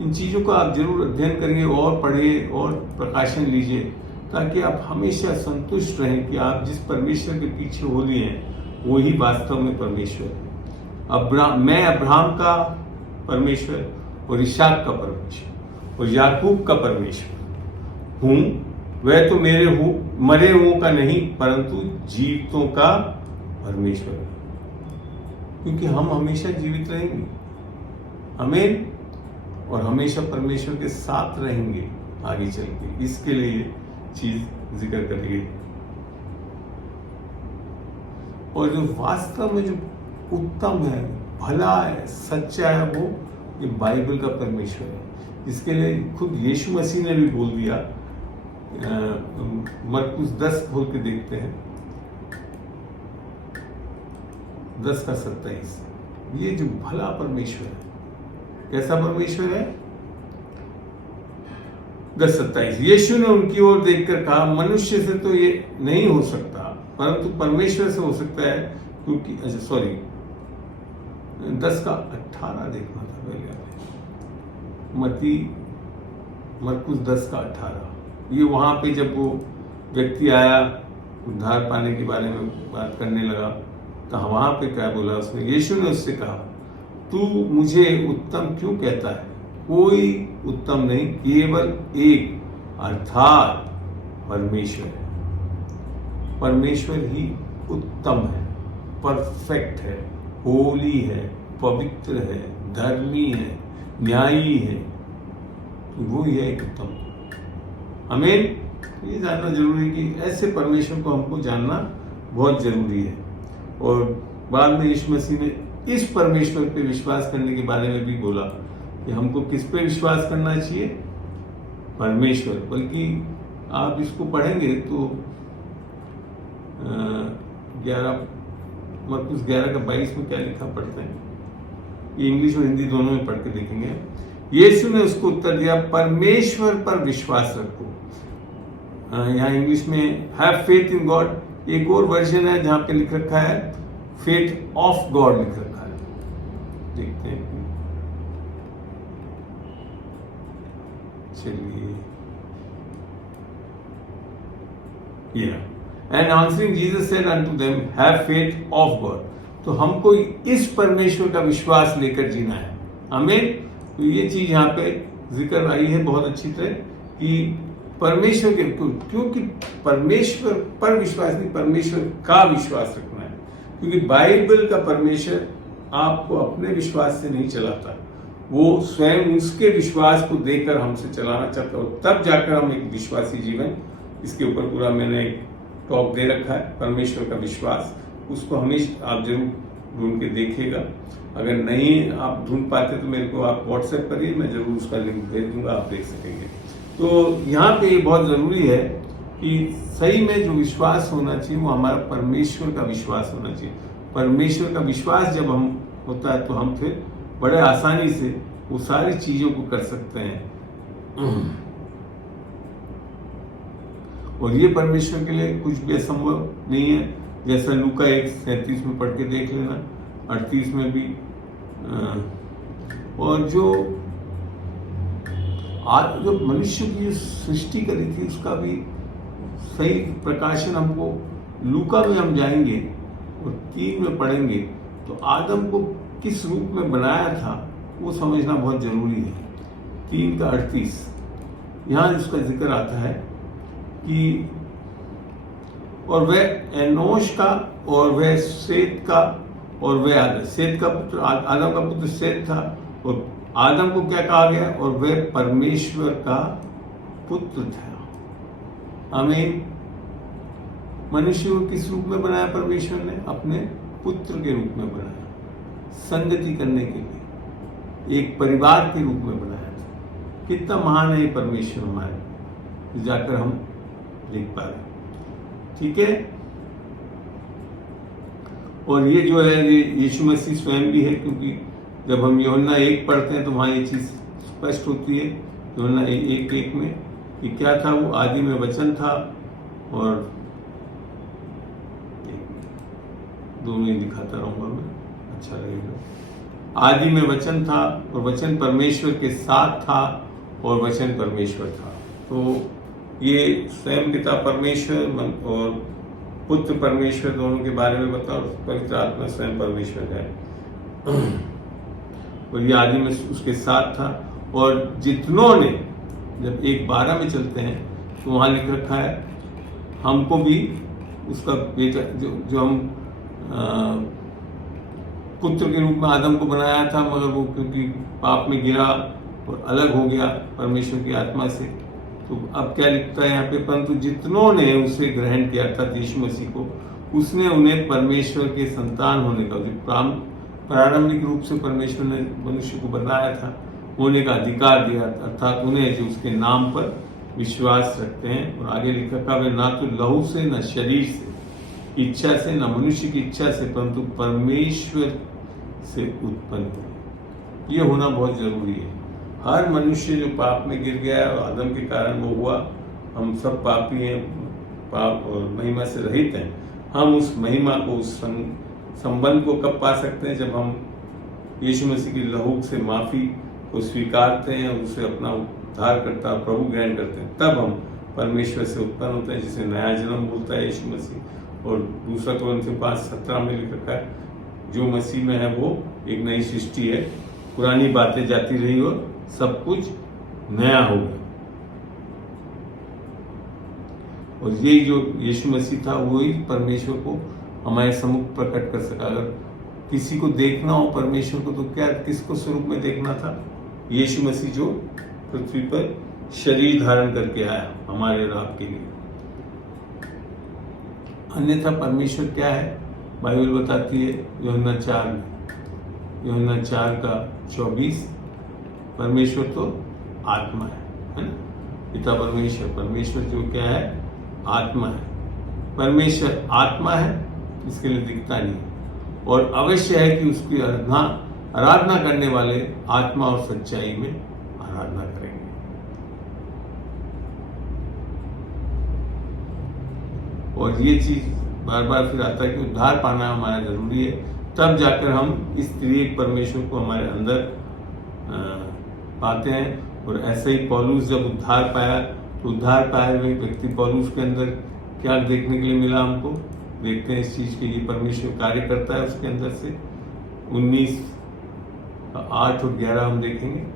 इन चीजों का आप जरूर अध्ययन करिए और पढ़िए और प्रकाशन लीजिए, ताकि आप हमेशा संतुष्ट रहें कि आप जिस परमेश्वर के पीछे हो लिए हैं वही वास्तव में परमेश्वर है। मैं अब्राहम का परमेश्वर और इसहाक का परमेश्वर और याकूब का परमेश्वर हूं। वह तो मेरे मरे हुओं का नहीं परंतु जीवितों का परमेश्वर है, क्योंकि हम हमेशा जीवित रहेंगे। आमीन। और हमेशा परमेश्वर के साथ रहेंगे आगे चल के। इसके लिए चीज जिक्र कर ली। और जो वास्तव में जो उत्तम है, भला है, सच्चा है, वो ये बाइबल का परमेश्वर है, जिसके लिए खुद यीशु मसीह ने भी बोल दिया। मरकुस 10 खोल के देखते हैं, 10:27। ये जो भला परमेश्वर है, कैसा परमेश्वर है, 10:27 यीशु ने उनकी ओर देखकर कहा, मनुष्य से तो ये नहीं हो सकता, परंतु परमेश्वर से हो सकता है, क्योंकि 10:18 देखना था पहले, मरकुस 10:18। ये वहां पे जब वो व्यक्ति आया उद्धार पाने के बारे में बात करने लगा, तो वहां पे क्या बोला उसने? यीशु ने उससे कहा, तू मुझे उत्तम क्यों कहता है? कोई उत्तम नहीं, केवल एक, अर्थात परमेश्वर है। परमेश्वर ही उत्तम है, परफेक्ट है, होली है, पवित्र है, धर्मी है, न्यायी है, तो वो ही है एक उत्तम। आमीन। ये जानना जरूरी है कि ऐसे परमेश्वर को हमको जानना बहुत जरूरी है। और बाद में यीशु मसीह ने इस परमेश्वर पे विश्वास करने के बारे में भी बोला कि हमको किस पे विश्वास करना चाहिए? परमेश्वर। बल्कि आप इसको पढ़ेंगे तो 11:22 में क्या लिखा पढ़ते हैं, ये इंग्लिश और हिंदी दोनों में पढ़ के देखेंगे। यीशु ने उसको उत्तर दिया, परमेश्वर पर विश्वास रखो। यहाँ इंग्लिश में हैव फेथ इन गॉड, एक और वर्जन है जहां पे लिख रखा है फेथ ऑफ गॉड लिख रखा है। देखते हैं, चलिए। And answering Jesus said unto them, have faith of God. तो हमको इस परमेश्वर का विश्वास लेकर जीना है। आमीन। तो ये चीज यहाँ पे जिक्र आई है बहुत अच्छी तरह कि परमेश्वर के, क्योंकि परमेश्वर पर विश्वास नहीं, परमेश्वर का विश्वास रखना है। क्योंकि बाइबल का परमेश्वर आपको अपने विश्वास से नहीं चलाता, वो स्वयं उसके विश्वास को देकर हमसे चलाना चाहता है, तब जाकर हम एक विश्वासी जीवन, इसके ऊपर पूरा मैंने एक टॉक दे रखा है, परमेश्वर का विश्वास। उसको हमेशा आप जरूर ढूंढ के देखिएगा। अगर नहीं आप ढूंढ पाते तो मेरे को आप व्हाट्सएप करिए, मैं जरूर उसका लिंक भेज दूंगा, आप देख सकेंगे। तो यहाँ पे ये बहुत जरूरी है कि सही में जो विश्वास होना चाहिए वो हमारा परमेश्वर का विश्वास होना चाहिए। परमेश्वर का विश्वास जब हम होता है तो हम फिर बड़े आसानी से वो सारी चीजों को कर सकते हैं। और ये परमेश्वर के लिए कुछ भी असंभव नहीं है। जैसा लूका 1:37 में पढ़ के देख लेना, 38 में भी। और जो मनुष्य की सृष्टि करी थी उसका भी सही प्रकाशन हमको लूका में हम जाएंगे और 3 में पढ़ेंगे तो आदम को किस रूप में बनाया था वो समझना बहुत जरूरी है। 3:38 यहाँ इसका जिक्र आता है कि और वह एनोश का और वह सेत का और वह आदम, सेत का पुत्र आदम का पुत्र सेत था, और आदम को क्या कहा गया? और वह परमेश्वर का पुत्र था। आमीन। मनुष्य को किस रूप में बनाया परमेश्वर ने? अपने पुत्र के रूप में बनाया, संगति करने के लिए एक परिवार के रूप में बनाया था। कितना महान है परमेश्वर हमारे, जाकर हम देख पा रहे। ठीक है। और ये जो है ये यीशु मसीह स्वयं भी है, क्योंकि जब हम यूहन्ना 1 पढ़ते हैं तो वहां ये चीज स्पष्ट होती है। यूहन्ना 1:1 में कि क्या था? वो आदि में वचन था, और दोनों ही दिखाता रहूंगा मैं, अच्छा लगेगा। आदि में वचन था और वचन परमेश्वर के साथ था और वचन परमेश्वर था। तो ये स्वयं पिता परमेश्वर और पुत्र परमेश्वर दोनों के बारे में बता, और पवित्र आत्मा स्वयं परमेश्वर है। और ये आदि में उसके साथ था। और जितनों ने, जब 1:12 में चलते हैं तो वहां लिख रखा है हमको भी उसका बेटा जो हम पुत्र के रूप में आदम को बनाया था, मगर वो क्योंकि पाप में गिरा और अलग हो गया परमेश्वर की आत्मा से। तो अब क्या लिखता है यहाँ पे? परंतु जितनों ने उसे ग्रहण किया था यीशु मसीह को, उसने उन्हें परमेश्वर के संतान होने का, जो प्रारंभिक रूप से परमेश्वर ने मनुष्य को बनाया था, होने का अधिकार दिया, अर्थात उन्हें जो उसके नाम पर विश्वास रखते हैं। और आगे लिखा था, वे ना तो लहू से, न शरीर से इच्छा से, न मनुष्य की इच्छा से, परंतु परमेश्वर से उत्पन्न हुए। ये होना बहुत जरूरी है। हर मनुष्य जो पाप में गिर गया है, आदम के कारण वो हुआ, हम सब पापी हैं, पाप और महिमा से रहित हैं। हम उस महिमा को, उस संबंध को कब पा सकते हैं? जब हम यीशु मसीह की लहू से माफी को स्वीकारते हैं और उसे अपना उद्धारकर्ता प्रभु ग्रहण करते हैं, तब हम परमेश्वर से उत्पन्न होते हैं, जिसे नया जन्म बोलता है यीशु मसीह। और दूसरा कोरिन्थियों 5:17 में लिख रखा है, जो मसीह में है वो एक नई सृष्टि है, पुरानी बातें जाती रही और सब कुछ नया हो गया। और ये जो यीशु मसीह था वही परमेश्वर को हमारे सम्मुख प्रकट कर सका। अगर किसी को देखना हो परमेश्वर को, तो क्या किसको स्वरूप में देखना था? यीशु मसीह जो पृथ्वी पर शरीर धारण करके आया हमारे और आपके लिए। अन्यथा परमेश्वर क्या है? बाइबल बताती है यूहन्ना 4:24, परमेश्वर तो आत्मा है ना? पिता परमेश्वर जो क्या है? आत्मा है। परमेश्वर आत्मा है, इसके लिए दिखता नहीं, और अवश्य है कि उसकी आराधना करने वाले आत्मा और सच्चाई में आराधना करेंगे। और ये चीज बार बार फिर आता है कि उद्धार पाना हमारा जरूरी है, तब जाकर हम इस त्रिएक परमेश्वर को हमारे अंदर पाते हैं। और ऐसे ही पौलुस जब उद्धार पाया, तो उद्धार पाए हुए व्यक्ति पौलुस के अंदर क्या देखने के लिए मिला? हमको देखते हैं इस चीज के लिए परमेश्वर कार्य करता है उसके अंदर से। 19:8 और 11 हम देखेंगे।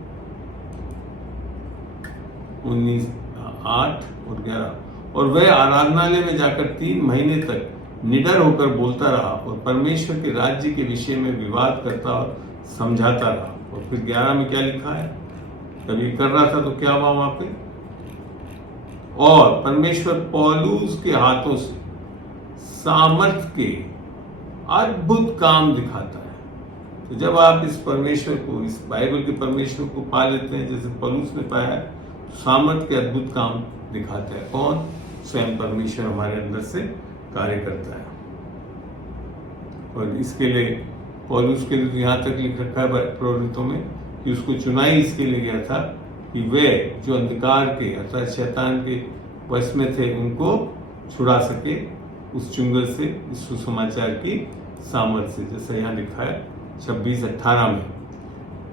19:8 और 11, और वह आराधनालय में जाकर 3 महीने तक निडर होकर बोलता रहा और परमेश्वर के राज्य के विषय में विवाद करता और समझाता रहा। और फिर 11 में क्या लिखा है? जब ये कर रहा था तो क्या हुआ वहां पे? और परमेश्वर पौलुस के हाथों से सामर्थ के अद्भुत काम दिखाता है। तो जब आप इस परमेश्वर को, इस बाइबल के परमेश्वर को पा लेते हैं जैसे पौलुस ने पाया है, तो सामर्थ के अद्भुत काम दिखाता है। कौन? स्वयं परमेश्वर हमारे अंदर से कार्य करता है। और इसके लिए पौलुस के लिए यहाँ तक लिख रखा है प्रेरितों में कि उसको चुनाई इसके लिए गया था कि वे जो अंधकार के अर्थात शैतान के वश में थे उनको छुड़ा सके उस चुंगल से, इस सुसमाचार की सामर्थ से। जैसे यहाँ लिखा है 26:18 में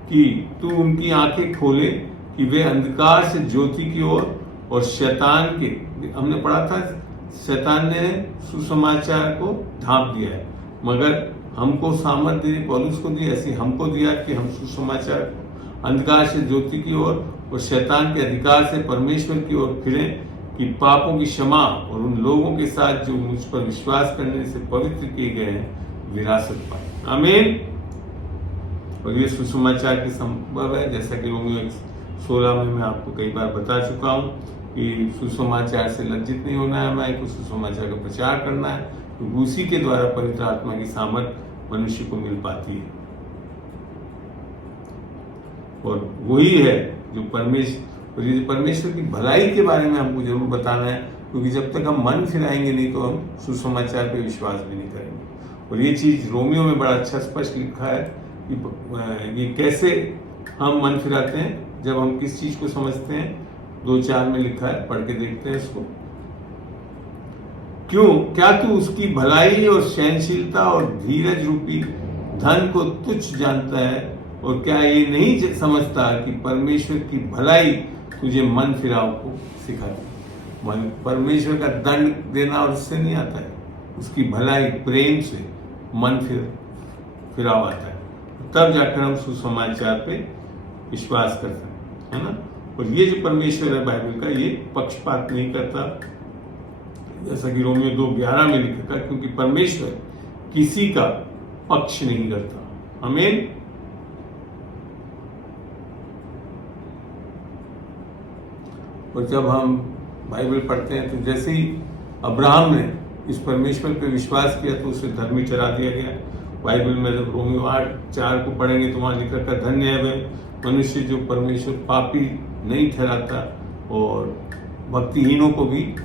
कि तू उनकी आंखें खोले कि वे अंधकार से ज्योति की ओर और शैतान के, हमने पढ़ा था शैतान ने सुसमाचार को ढांप दिया है, मगर हमको सामर्थ्य दी, पौलुस को दी, ऐसी हमको दिया कि हम सुसमाचार अंधकार से ज्योति की ओर और शैतान के अधिकार से परमेश्वर की ओर फिरें, कि पापों की क्षमा और उन लोगों के साथ जो मुझ पर विश्वास करने से पवित्र किए गए हैं विरासत पाए। आमीन। और ये सुसमाचार की संभव है, जैसा कि रोमियो 16 में मैं आपको कई बार बता चुका हूँ कि सुसमाचार से लज्जित नहीं होना है, हमें सुसमाचार का प्रचार करना है, तो उसी के द्वारा पवित्र आत्मा की सामर्थ मनुष्य को मिल पाती है। और वही है जो परमेश्वर की भलाई के बारे में हमको जरूर बताना है, क्योंकि जब तक हम मन फिराएंगे नहीं तो हम सुसमाचार पे विश्वास भी नहीं करेंगे। और ये चीज रोमियो में बड़ा अच्छा स्पष्ट लिखा है कि ये कैसे हम मन फिराते हैं, जब हम किस चीज को समझते हैं। 2:4 में लिखा है, पढ़ के देखते हैं इसको। क्यों? क्या तू उसकी भलाई और सहनशीलता और धीरज रूपी धन को तुच्छ जानता है? और क्या ये नहीं समझता कि परमेश्वर की भलाई तुझे मन फिराव को सिखाती? मन परमेश्वर का दंड देना और उससे नहीं आता है, उसकी भलाई प्रेम से मन फिराव आता है, तब जाकर हम सुसमाचार पे विश्वास कर सकते हैं, है ना। और ये जो परमेश्वर है बाइबल का, ये पक्षपात नहीं करता, जैसा कि रोमियो 2:11 में लिखा, क्योंकि परमेश्वर किसी का पक्ष नहीं करता। आमीन। और जब हम बाइबल पढ़ते हैं तो जैसे ही अब्राहम ने इस परमेश्वर पे विश्वास किया तो उसे धर्मी ठहरा दिया गया। बाइबल में जब रोमियो 8:4 को पढ़ेंगे तो वहां लिखा है, धन्य है वह मनुष्य जो परमेश्वर पापी नहीं ठहराता और भक्तिहीनों को भी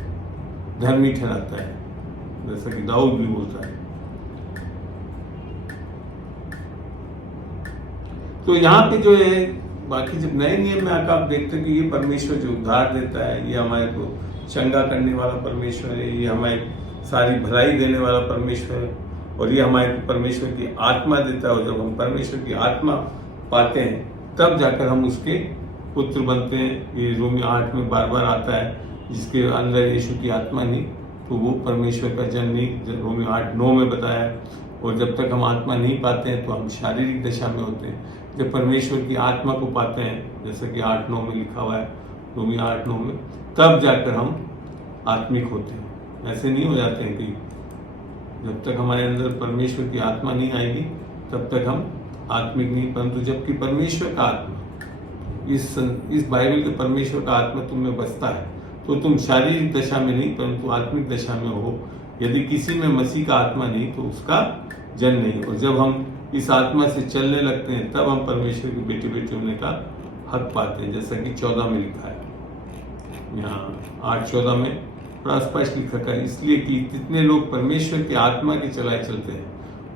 धर्मी ठहराता है, जैसा कि दाऊद भी बोलता है। तो यहाँ पे जो है बाकी जब नए नियम में आकर आप देखते हैं कि ये परमेश्वर जो उद्धार देता है, ये हमारे को चंगा करने वाला परमेश्वर है, ये हमारी सारी भलाई देने वाला परमेश्वर है, और ये हमारे को परमेश्वर की आत्मा देता है। और जब हम परमेश्वर की आत्मा पाते हैं तब जाकर हम उसके पुत्र बनते हैं। ये रोमी 8 में बार बार आता है, जिसके अंदर यीशु की आत्मा नहीं तो वो परमेश्वर का जन नहीं, रोमी 8:9 में बताया है। और जब तक हम आत्मा नहीं पाते हैं तो हम शारीरिक दशा में होते हैं। जब परमेश्वर की आत्मा को पाते हैं, जैसा कि 8:9 में लिखा हुआ है, रोमी 8:9 में, तब जाकर हम आत्मिक होते हैं। ऐसे नहीं हो जाते हैं कि जब तक हमारे अंदर परमेश्वर की आत्मा नहीं आएगी तब तक हम आत्मिक नहीं, परंतु जबकि परमेश्वर का आत्मा, इस बाइबल के परमेश्वर का आत्मा तुम में बसता है तो तुम शारीरिक दशा में नहीं परंतु आत्मिक दशा में हो। यदि किसी में मसीह का आत्मा नहीं तो उसका जन नहीं। और जब हम इस आत्मा से चलने लगते हैं तब हम परमेश्वर के बेटे बेटे होने का हक पाते हैं, जैसा कि 14 में लिखा है। यहाँ 8:14 में बड़ा स्पष्ट लिखा है, इसलिए कि जितने लोग परमेश्वर के आत्मा के चलाए चलते हैं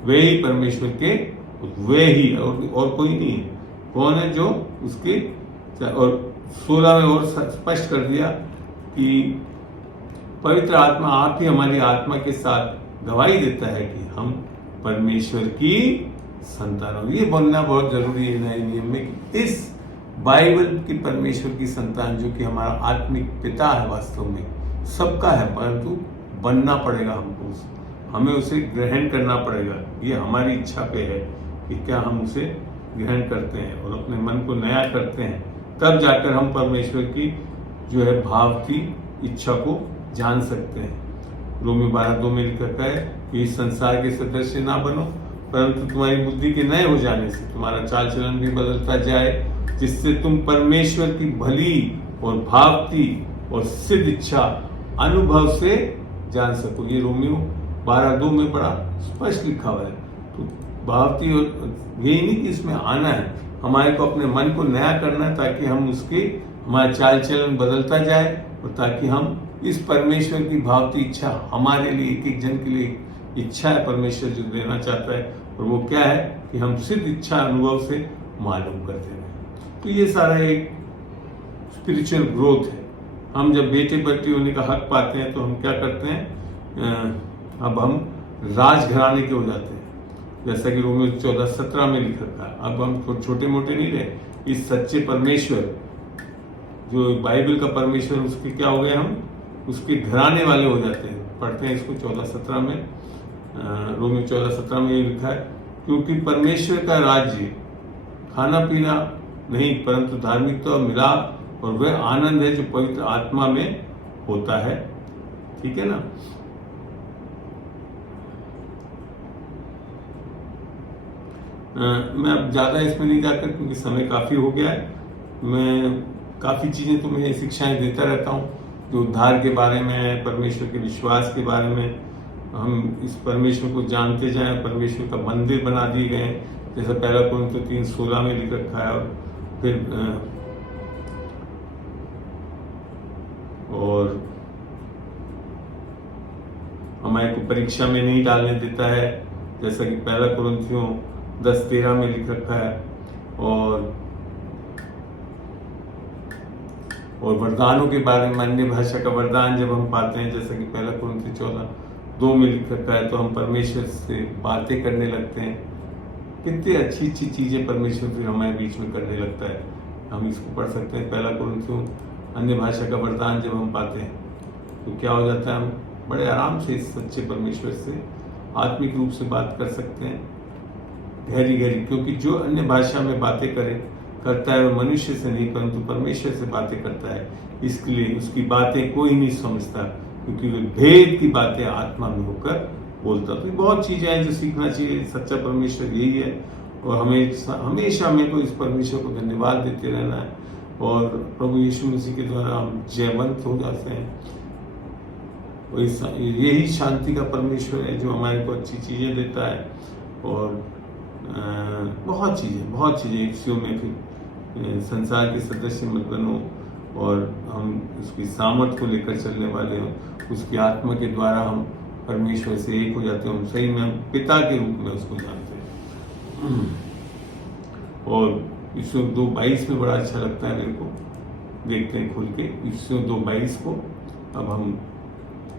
वे ही परमेश्वर के, वे ही और कोई नहीं है। कौन है जो उसके, और 16 में और स्पष्ट कर दिया कि पवित्र आत्मा आप ही हमारी आत्मा के साथ गवाही देता है कि हम परमेश्वर की संतान हो। ये बोलना बहुत जरूरी है नए नियम में कि इस बाइबल की परमेश्वर की संतान, जो कि हमारा आत्मिक पिता है, वास्तव में सबका है, परंतु बनना पड़ेगा हमको, हमें उसे ग्रहण करना पड़ेगा। ये हमारी इच्छा पे है कि क्या हम उसे ग्रहण करते हैं और अपने मन को नया करते हैं, तब जाकर हम परमेश्वर की जो है भाव की इच्छा को जान सकते हैं। रोमी 12:2 में लिखा है कि इस संसार के सदस्य ना बनो, परंतु तुम्हारी बुद्धि के नए हो जाने से तुम्हारा चाल चलन भी बदलता जाए, जिससे तुम परमेश्वर की भली और भावती और सिद्ध इच्छा अनुभव से जान सको। ये रोमियो 12:2 में बड़ा स्पष्ट लिखा हुआ है। तो भावती और यही नहीं कि इसमें आना है, हमारे को अपने मन को नया करना है ताकि हम उसके, हमारा चाल चलन बदलता जाए और ताकि हम इस परमेश्वर की भावती इच्छा, हमारे लिए एक एक जन के लिए इच्छा है परमेश्वर जो देना चाहता है, और वो क्या है कि हम सिद्ध इच्छा अनुभव से मालूम करते हैं। तो ये सारा एक स्पिरिचुअल ग्रोथ है। हम जब बेटे बेटी होने का हक पाते हैं तो हम क्या करते हैं, अब हम राजघराने के हो जाते हैं, जैसा कि रोमियो 14:17 में लिखा था। अब हम छोटे मोटे नहीं रहे, इस सच्चे परमेश्वर जो बाइबल का परमेश्वर, उसके क्या हो गए, हम उसके घराने वाले हो जाते हैं। पढ़ते हैं इसको 14:17 में, रोमियो 14:17 में ये लिखा है, क्योंकि परमेश्वर का राज्य खाना पीना नहीं परंतु धार्मिकता और मिलाप और वह आनंद है जो पवित्र आत्मा में होता है। ठीक है ना। मैं अब ज्यादा इसमें नहीं जाकर, क्योंकि समय काफी हो गया है। मैं काफी चीजें तुम्हें शिक्षाएं देता रहता हूँ जो उद्धार के बारे में, परमेश्वर के विश्वास के बारे में, हम इस परमेश्वर को जानते जाएं। परमेश्वर का मंदिर बना दिए गए, जैसा 1 कोरिन्थियों 3:16 में लिख रखा है। और हमारे को परीक्षा में नहीं डालने देता है, जैसा कि 1 कोरिन्थियों 10:13 में लिख रखा है। और वरदानों के बारे में, अन्य भाषा का वरदान जब हम पाते हैं, जैसा कि 1 कोरिन्थियों 14:2 में लिख रखा है, तो हम परमेश्वर से बातें करने लगते हैं। कितनी अच्छी अच्छी चीजें परमेश्वर फिर हमारे बीच में करने लगता है। हम इसको पढ़ सकते हैं 1 कोरिन्थियों, अन्य भाषा का वरदान जब हम पाते हैं तो क्या हो जाता है, हम बड़े आराम से इस सच्चे परमेश्वर से आत्मिक रूप से बात कर सकते हैं, गहरी गहरी। क्योंकि जो अन्य भाषा में बातें करता है वह मनुष्य से नहीं परंतु परमेश्वर से बातें करता है, इसके लिए उसकी बातें कोई नहीं समझता, क्योंकि वे भेद की बातें आत्मा में होकर बोलता। तो बहुत चीजें हैं जो सीखना चाहिए। सच्चा परमेश्वर यही है, और हमेशा हमें को इस परमेश्वर को धन्यवाद देते रहना है, और प्रभु यीशु मसीह के द्वारा हम जयवंत हो जाते हैं। और यही शांति का परमेश्वर है जो हमारे को अच्छी चीजें देता है। और बहुत चीजें इफ्सियों में फिर संसार के सदस्य मत बनो, और हम उसकी सामर्थ को लेकर चलने वाले हों, उसकी आत्मा के द्वारा हम परमेश्वर से एक हो जाते हैं। हम सही में हम पिता के रूप में उसको जानते हैं। और इफिसियों 2:22 में बड़ा अच्छा लगता है मेरे को, देखते हैं खुल के इफिसियों 2:22 को। अब हम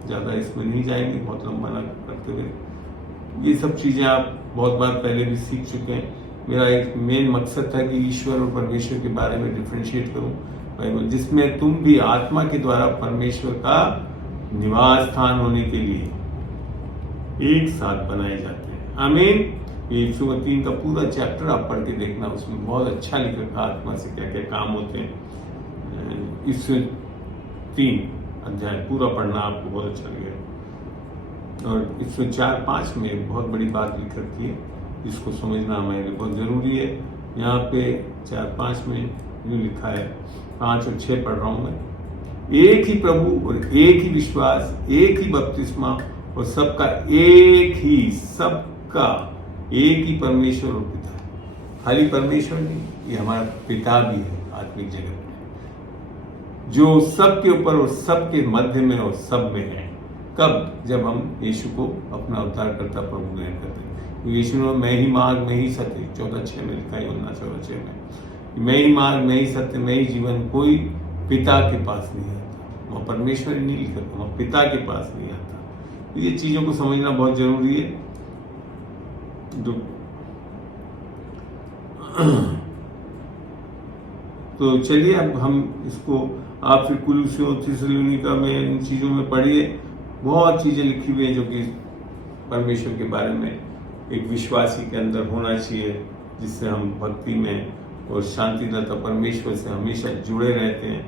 ज़्यादा इसमें नहीं जाएंगे, बहुत लंबा ना करते हुए। ये सब चीज़ें आप बहुत बार पहले भी सीख चुके हैं। मेरा एक मेन मकसद था कि ईश्वर और परमेश्वर के बारे में डिफ्रेंशिएट करूं बाइबल, जिसमें तुम भी आत्मा के द्वारा परमेश्वर का निवास स्थान होने के लिए एक साथ बनाए जाते हैं। आमीन। ये इफिसियों 3 का पूरा चैप्टर आप पढ़ के देखना, उसमें बहुत अच्छा लिख रखा आत्मा से क्या क्या काम होते हैं। इफिसियों 3 अध्याय पूरा पढ़ना, आपको बहुत अच्छा लगेगा। और इफिसियों 4:5 में एक बहुत बड़ी बात लिख रखी है, इसको समझना हमारे लिए बहुत जरूरी है। यहाँ पे 4:5 में यूँ लिखा है, 5 और 6 पढ़ रहा हूँ मैं। एक ही प्रभु और एक ही विश्वास, एक ही बपतिस्मा और सबका एक ही परमेश्वर और पिता। खाली परमेश्वर नहीं, ये हमारा पिता भी है आत्मिक जगत में, जो सबके ऊपर और सबके मध्य में और सब में है। कब? जब हम यीशु को अपना उद्धारकर्ता प्रभु ग्रहण करते हैं। यीशु ने मैं ही मार्ग, मैं ही सत्य, 14:6 में लिखा है, यूहन्ना 14:6 में, मैं ही मार्ग, मैं ही सत्य, मैं ही जीवन, कोई पिता के पास नहीं आता। वहाँ परमेश्वर नहीं लिखा, वहाँ पिता के पास नहीं आता। ये चीजों को समझना बहुत जरूरी है। तो चलिए अब हम इसको, आप फिर कुलुस्सियों, थिस्सलुनीका में, इन चीजों में पढ़िए। बहुत चीजें लिखी हुई हैं जो कि परमेश्वर के बारे में एक विश्वासी के अंदर होना चाहिए, जिससे हम भक्ति में और शांतिदाता परमेश्वर से हमेशा जुड़े रहते हैं।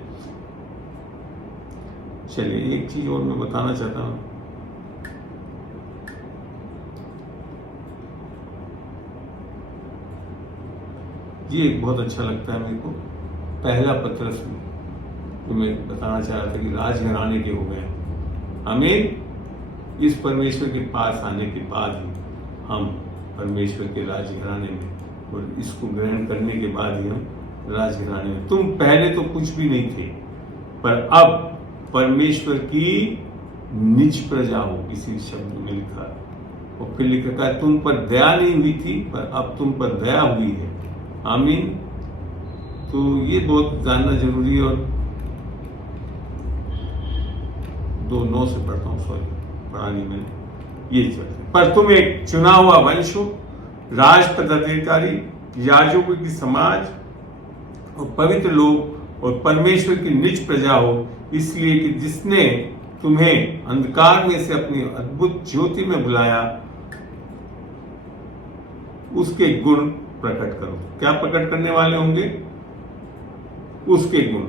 चलिए एक चीज और मैं बताना चाहता हूँ। ये बहुत अच्छा लगता है मेरे को, पहला पत्रस में तो मैं बताना चाह रहा था कि राजघराने के हो गए हमें। इस परमेश्वर के पास आने के बाद ही हम परमेश्वर के राजघराने में, और इसको ग्रहण करने के बाद ही हम राजघराने में। तुम पहले तो कुछ भी नहीं थे, पर अब परमेश्वर की निज प्रजा हो, किसी शब्द में लिखा। और फिर लिख रखा है, तुम पर दया नहीं हुई थी, पर अब तुम पर दया हुई है। आमीन। तो ये बहुत जानना जरूरी है। और 2:9 से पढ़ता हूँ, सॉरी पढ़ानी मैंने, ये चलते। पर तुम एक चुना हुआ वंश हो, राज पदाधिकारी, याजकों की समाज और पवित्र लोग और परमेश्वर की निज प्रजा हो, इसलिए कि जिसने तुम्हें अंधकार में से अपनी अद्भुत ज्योति में बुलाया, उसके गुण प्रकट करो। क्या प्रकट करने वाले होंगे? उसके गुण।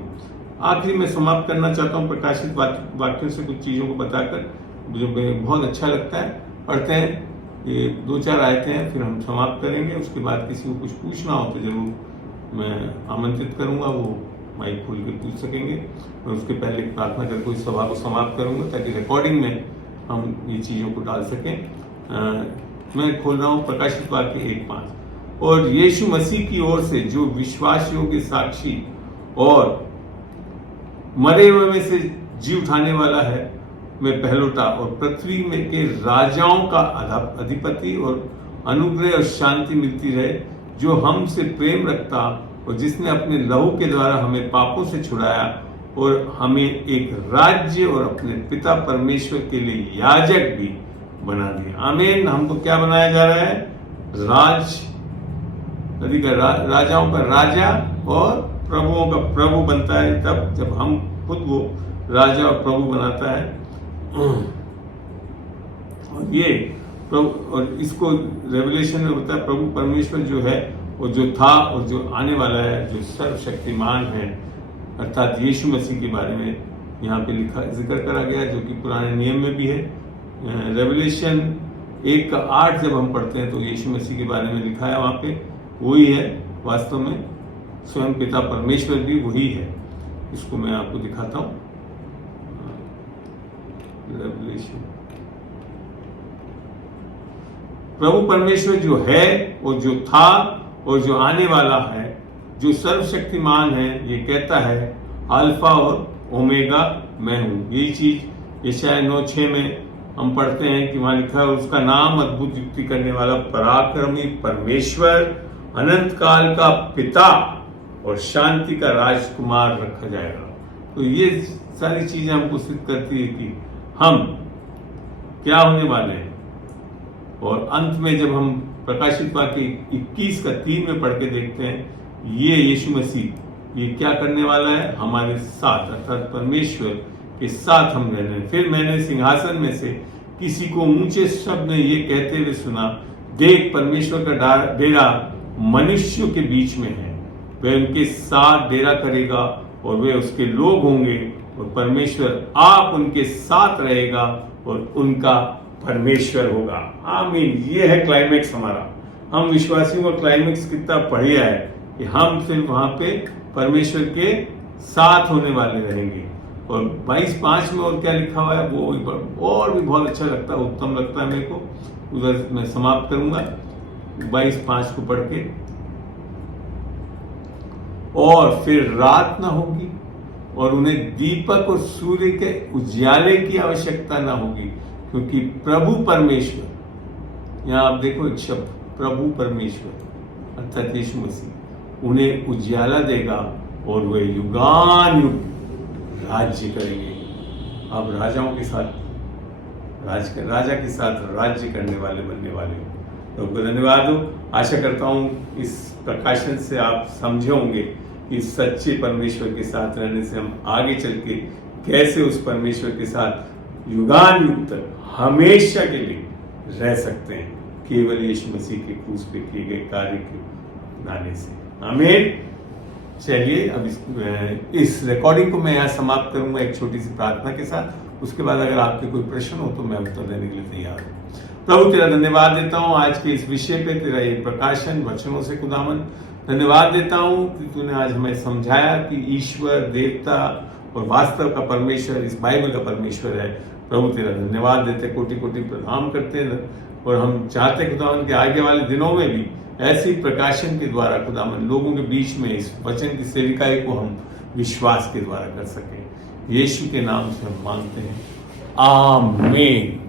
आखिरी में समाप्त करना चाहता हूं प्रकाशित वाक्यों से कुछ चीजों को बताकर, जो बहुत अच्छा लगता है। पढ़ते हैं, ये 2-4 आयतें हैं, फिर हम समाप्त करेंगे। उसके बाद किसी को कुछ पूछना हो तो जरूर मैं आमंत्रित करूंगा, वो माइक खोल के पूछ सकेंगे। और उसके पहले प्रार्थना करके इस सभा को समाप्त करूंगा, ताकि रिकॉर्डिंग में हम ये चीजों को डाल सकें। मैं खोल रहा हूं प्रकाशित वाक्य 1:5। और यीशु मसीह की ओर से जो विश्वासियों के साक्षी और मरे हुए में से जी उठाने वाला है, मैं पहलोटा, और पृथ्वी में के राजाओं का अधिपति, और अनुग्रह और शांति मिलती रहे, जो हमसे प्रेम रखता और जिसने अपने लहू के द्वारा हमें पापों से छुड़ाया और हमें एक राज्य और अपने पिता परमेश्वर के लिए याजक भी बना दिया। आमीन। हमको क्या बनाया जा रहा है? राजाओं का राजा और प्रभुओं का प्रभु बनता है, तब जब हम खुद वो राजा और प्रभु बनाता है। और ये प्रभु, और इसको रेवलेशन में होता है, प्रभु परमेश्वर जो है, वो जो था और जो आने वाला है, जो सर्वशक्तिमान है, अर्थात यीशु मसीह के बारे में यहाँ पे लिखा, जिक्र करा गया, जो कि पुराने नियम में भी है। रेवलेशन 1:8 जब हम पढ़ते हैं तो यीशु मसीह के बारे में लिखा है, वहाँ पे वही है। वास्तव में स्वयं पिता परमेश्वर भी वही है। इसको मैं आपको दिखाता हूँ। रेवलेशन, प्रभु परमेश्वर जो है और जो था और जो आने वाला है, जो सर्वशक्तिमान है, ये कहता है अल्फा और ओमेगा मैं हूं। यही चीज यशायाह 9:6 में हम पढ़ते हैं कि वहां लिखा है, उसका नाम अद्भुत युक्ति करने वाला, पराक्रमी परमेश्वर अनंत काल का पिता और शांति का राजकुमार रखा जाएगा। तो ये सारी चीजें हमको सिद्ध करती है कि हम क्या होने वाले हैं। और अंत में जब हम प्रकाशित वाक्य 21 का 3 में पढ़ के देखते हैं, ये यीशु मसीह ये क्या करने वाला है, हमारे साथ अर्थात परमेश्वर के साथ हम रहने। फिर मैंने सिंहासन में से किसी को ऊंचे शब्द में ये कहते हुए सुना, देख परमेश्वर का डेरा मनुष्यों के बीच में है, वह उनके साथ डेरा करेगा और वे उसके लोग होंगे और परमेश्वर आप उनके साथ रहेगा और उनका परमेश्वर होगा। आमीन। ये है क्लाइमेक्स हमारा। हम विश्वासियों का क्लाइमेक्स कितना बढ़िया है कि हम फिर वहां पे परमेश्वर के साथ होने वाले रहेंगे। और 22:5 में और क्या लिखा हुआ है वो और भी बहुत अच्छा लगता है, उत्तम लगता है मेरे को। उधर मैं समाप्त करूंगा 22:5 को पढ़ के। और फिर रात ना होगी और उन्हें दीपक और सूर्य के उजाले की आवश्यकता ना होगी, क्योंकि प्रभु परमेश्वर, यहां आप देखो एक शब्द, प्रभु परमेश्वर अर्थात यीशु मसीह उन्हें उजाला देगा और वे युगान युग राज्य करेंगे। आप राजाओं के साथ राजा के साथ राज्य करने वाले बनने वाले हो। तो धन्यवाद हो। आशा करता हूं इस प्रकाशन से आप समझे होंगे कि सच्चे परमेश्वर के साथ रहने से हम आगे चल के कैसे उस परमेश्वर के साथ युगान युग तक हमेशा के लिए रह सकते हैं, केवल यीशु मसीह के क्रूस पे किए गए कार्य के अपनाने से। आमीन। चलिए अब इस रिकॉर्डिंग को मैं यहाँ समाप्त करूंगा एक छोटी सी प्रार्थना के साथ। उसके बाद अगर आपके कोई प्रश्न हो तो मैं उत्तर देने के लिए तैयार हूँ। प्रभु तेरा धन्यवाद देता हूँ आज के इस विषय पे, तेरा ये प्रकाशन वचनों से खुदावन धन्यवाद देता हूँ कि तूने आज हमें समझाया कि ईश्वर देवता और वास्तव का परमेश्वर इस बाइबल का परमेश्वर है। प्रभु तेरा धन्यवाद देते, कोटि कोटि प्रणाम करते हैं। और हम चाहते खुदावन के आगे वाले दिनों में भी ऐसी प्रकाशन के द्वारा खुदावन लोगों के बीच में इस वचन की सेविकाई को हम विश्वास के द्वारा कर सकें। यीशु के नाम से हम मांगते हैं, आमीन।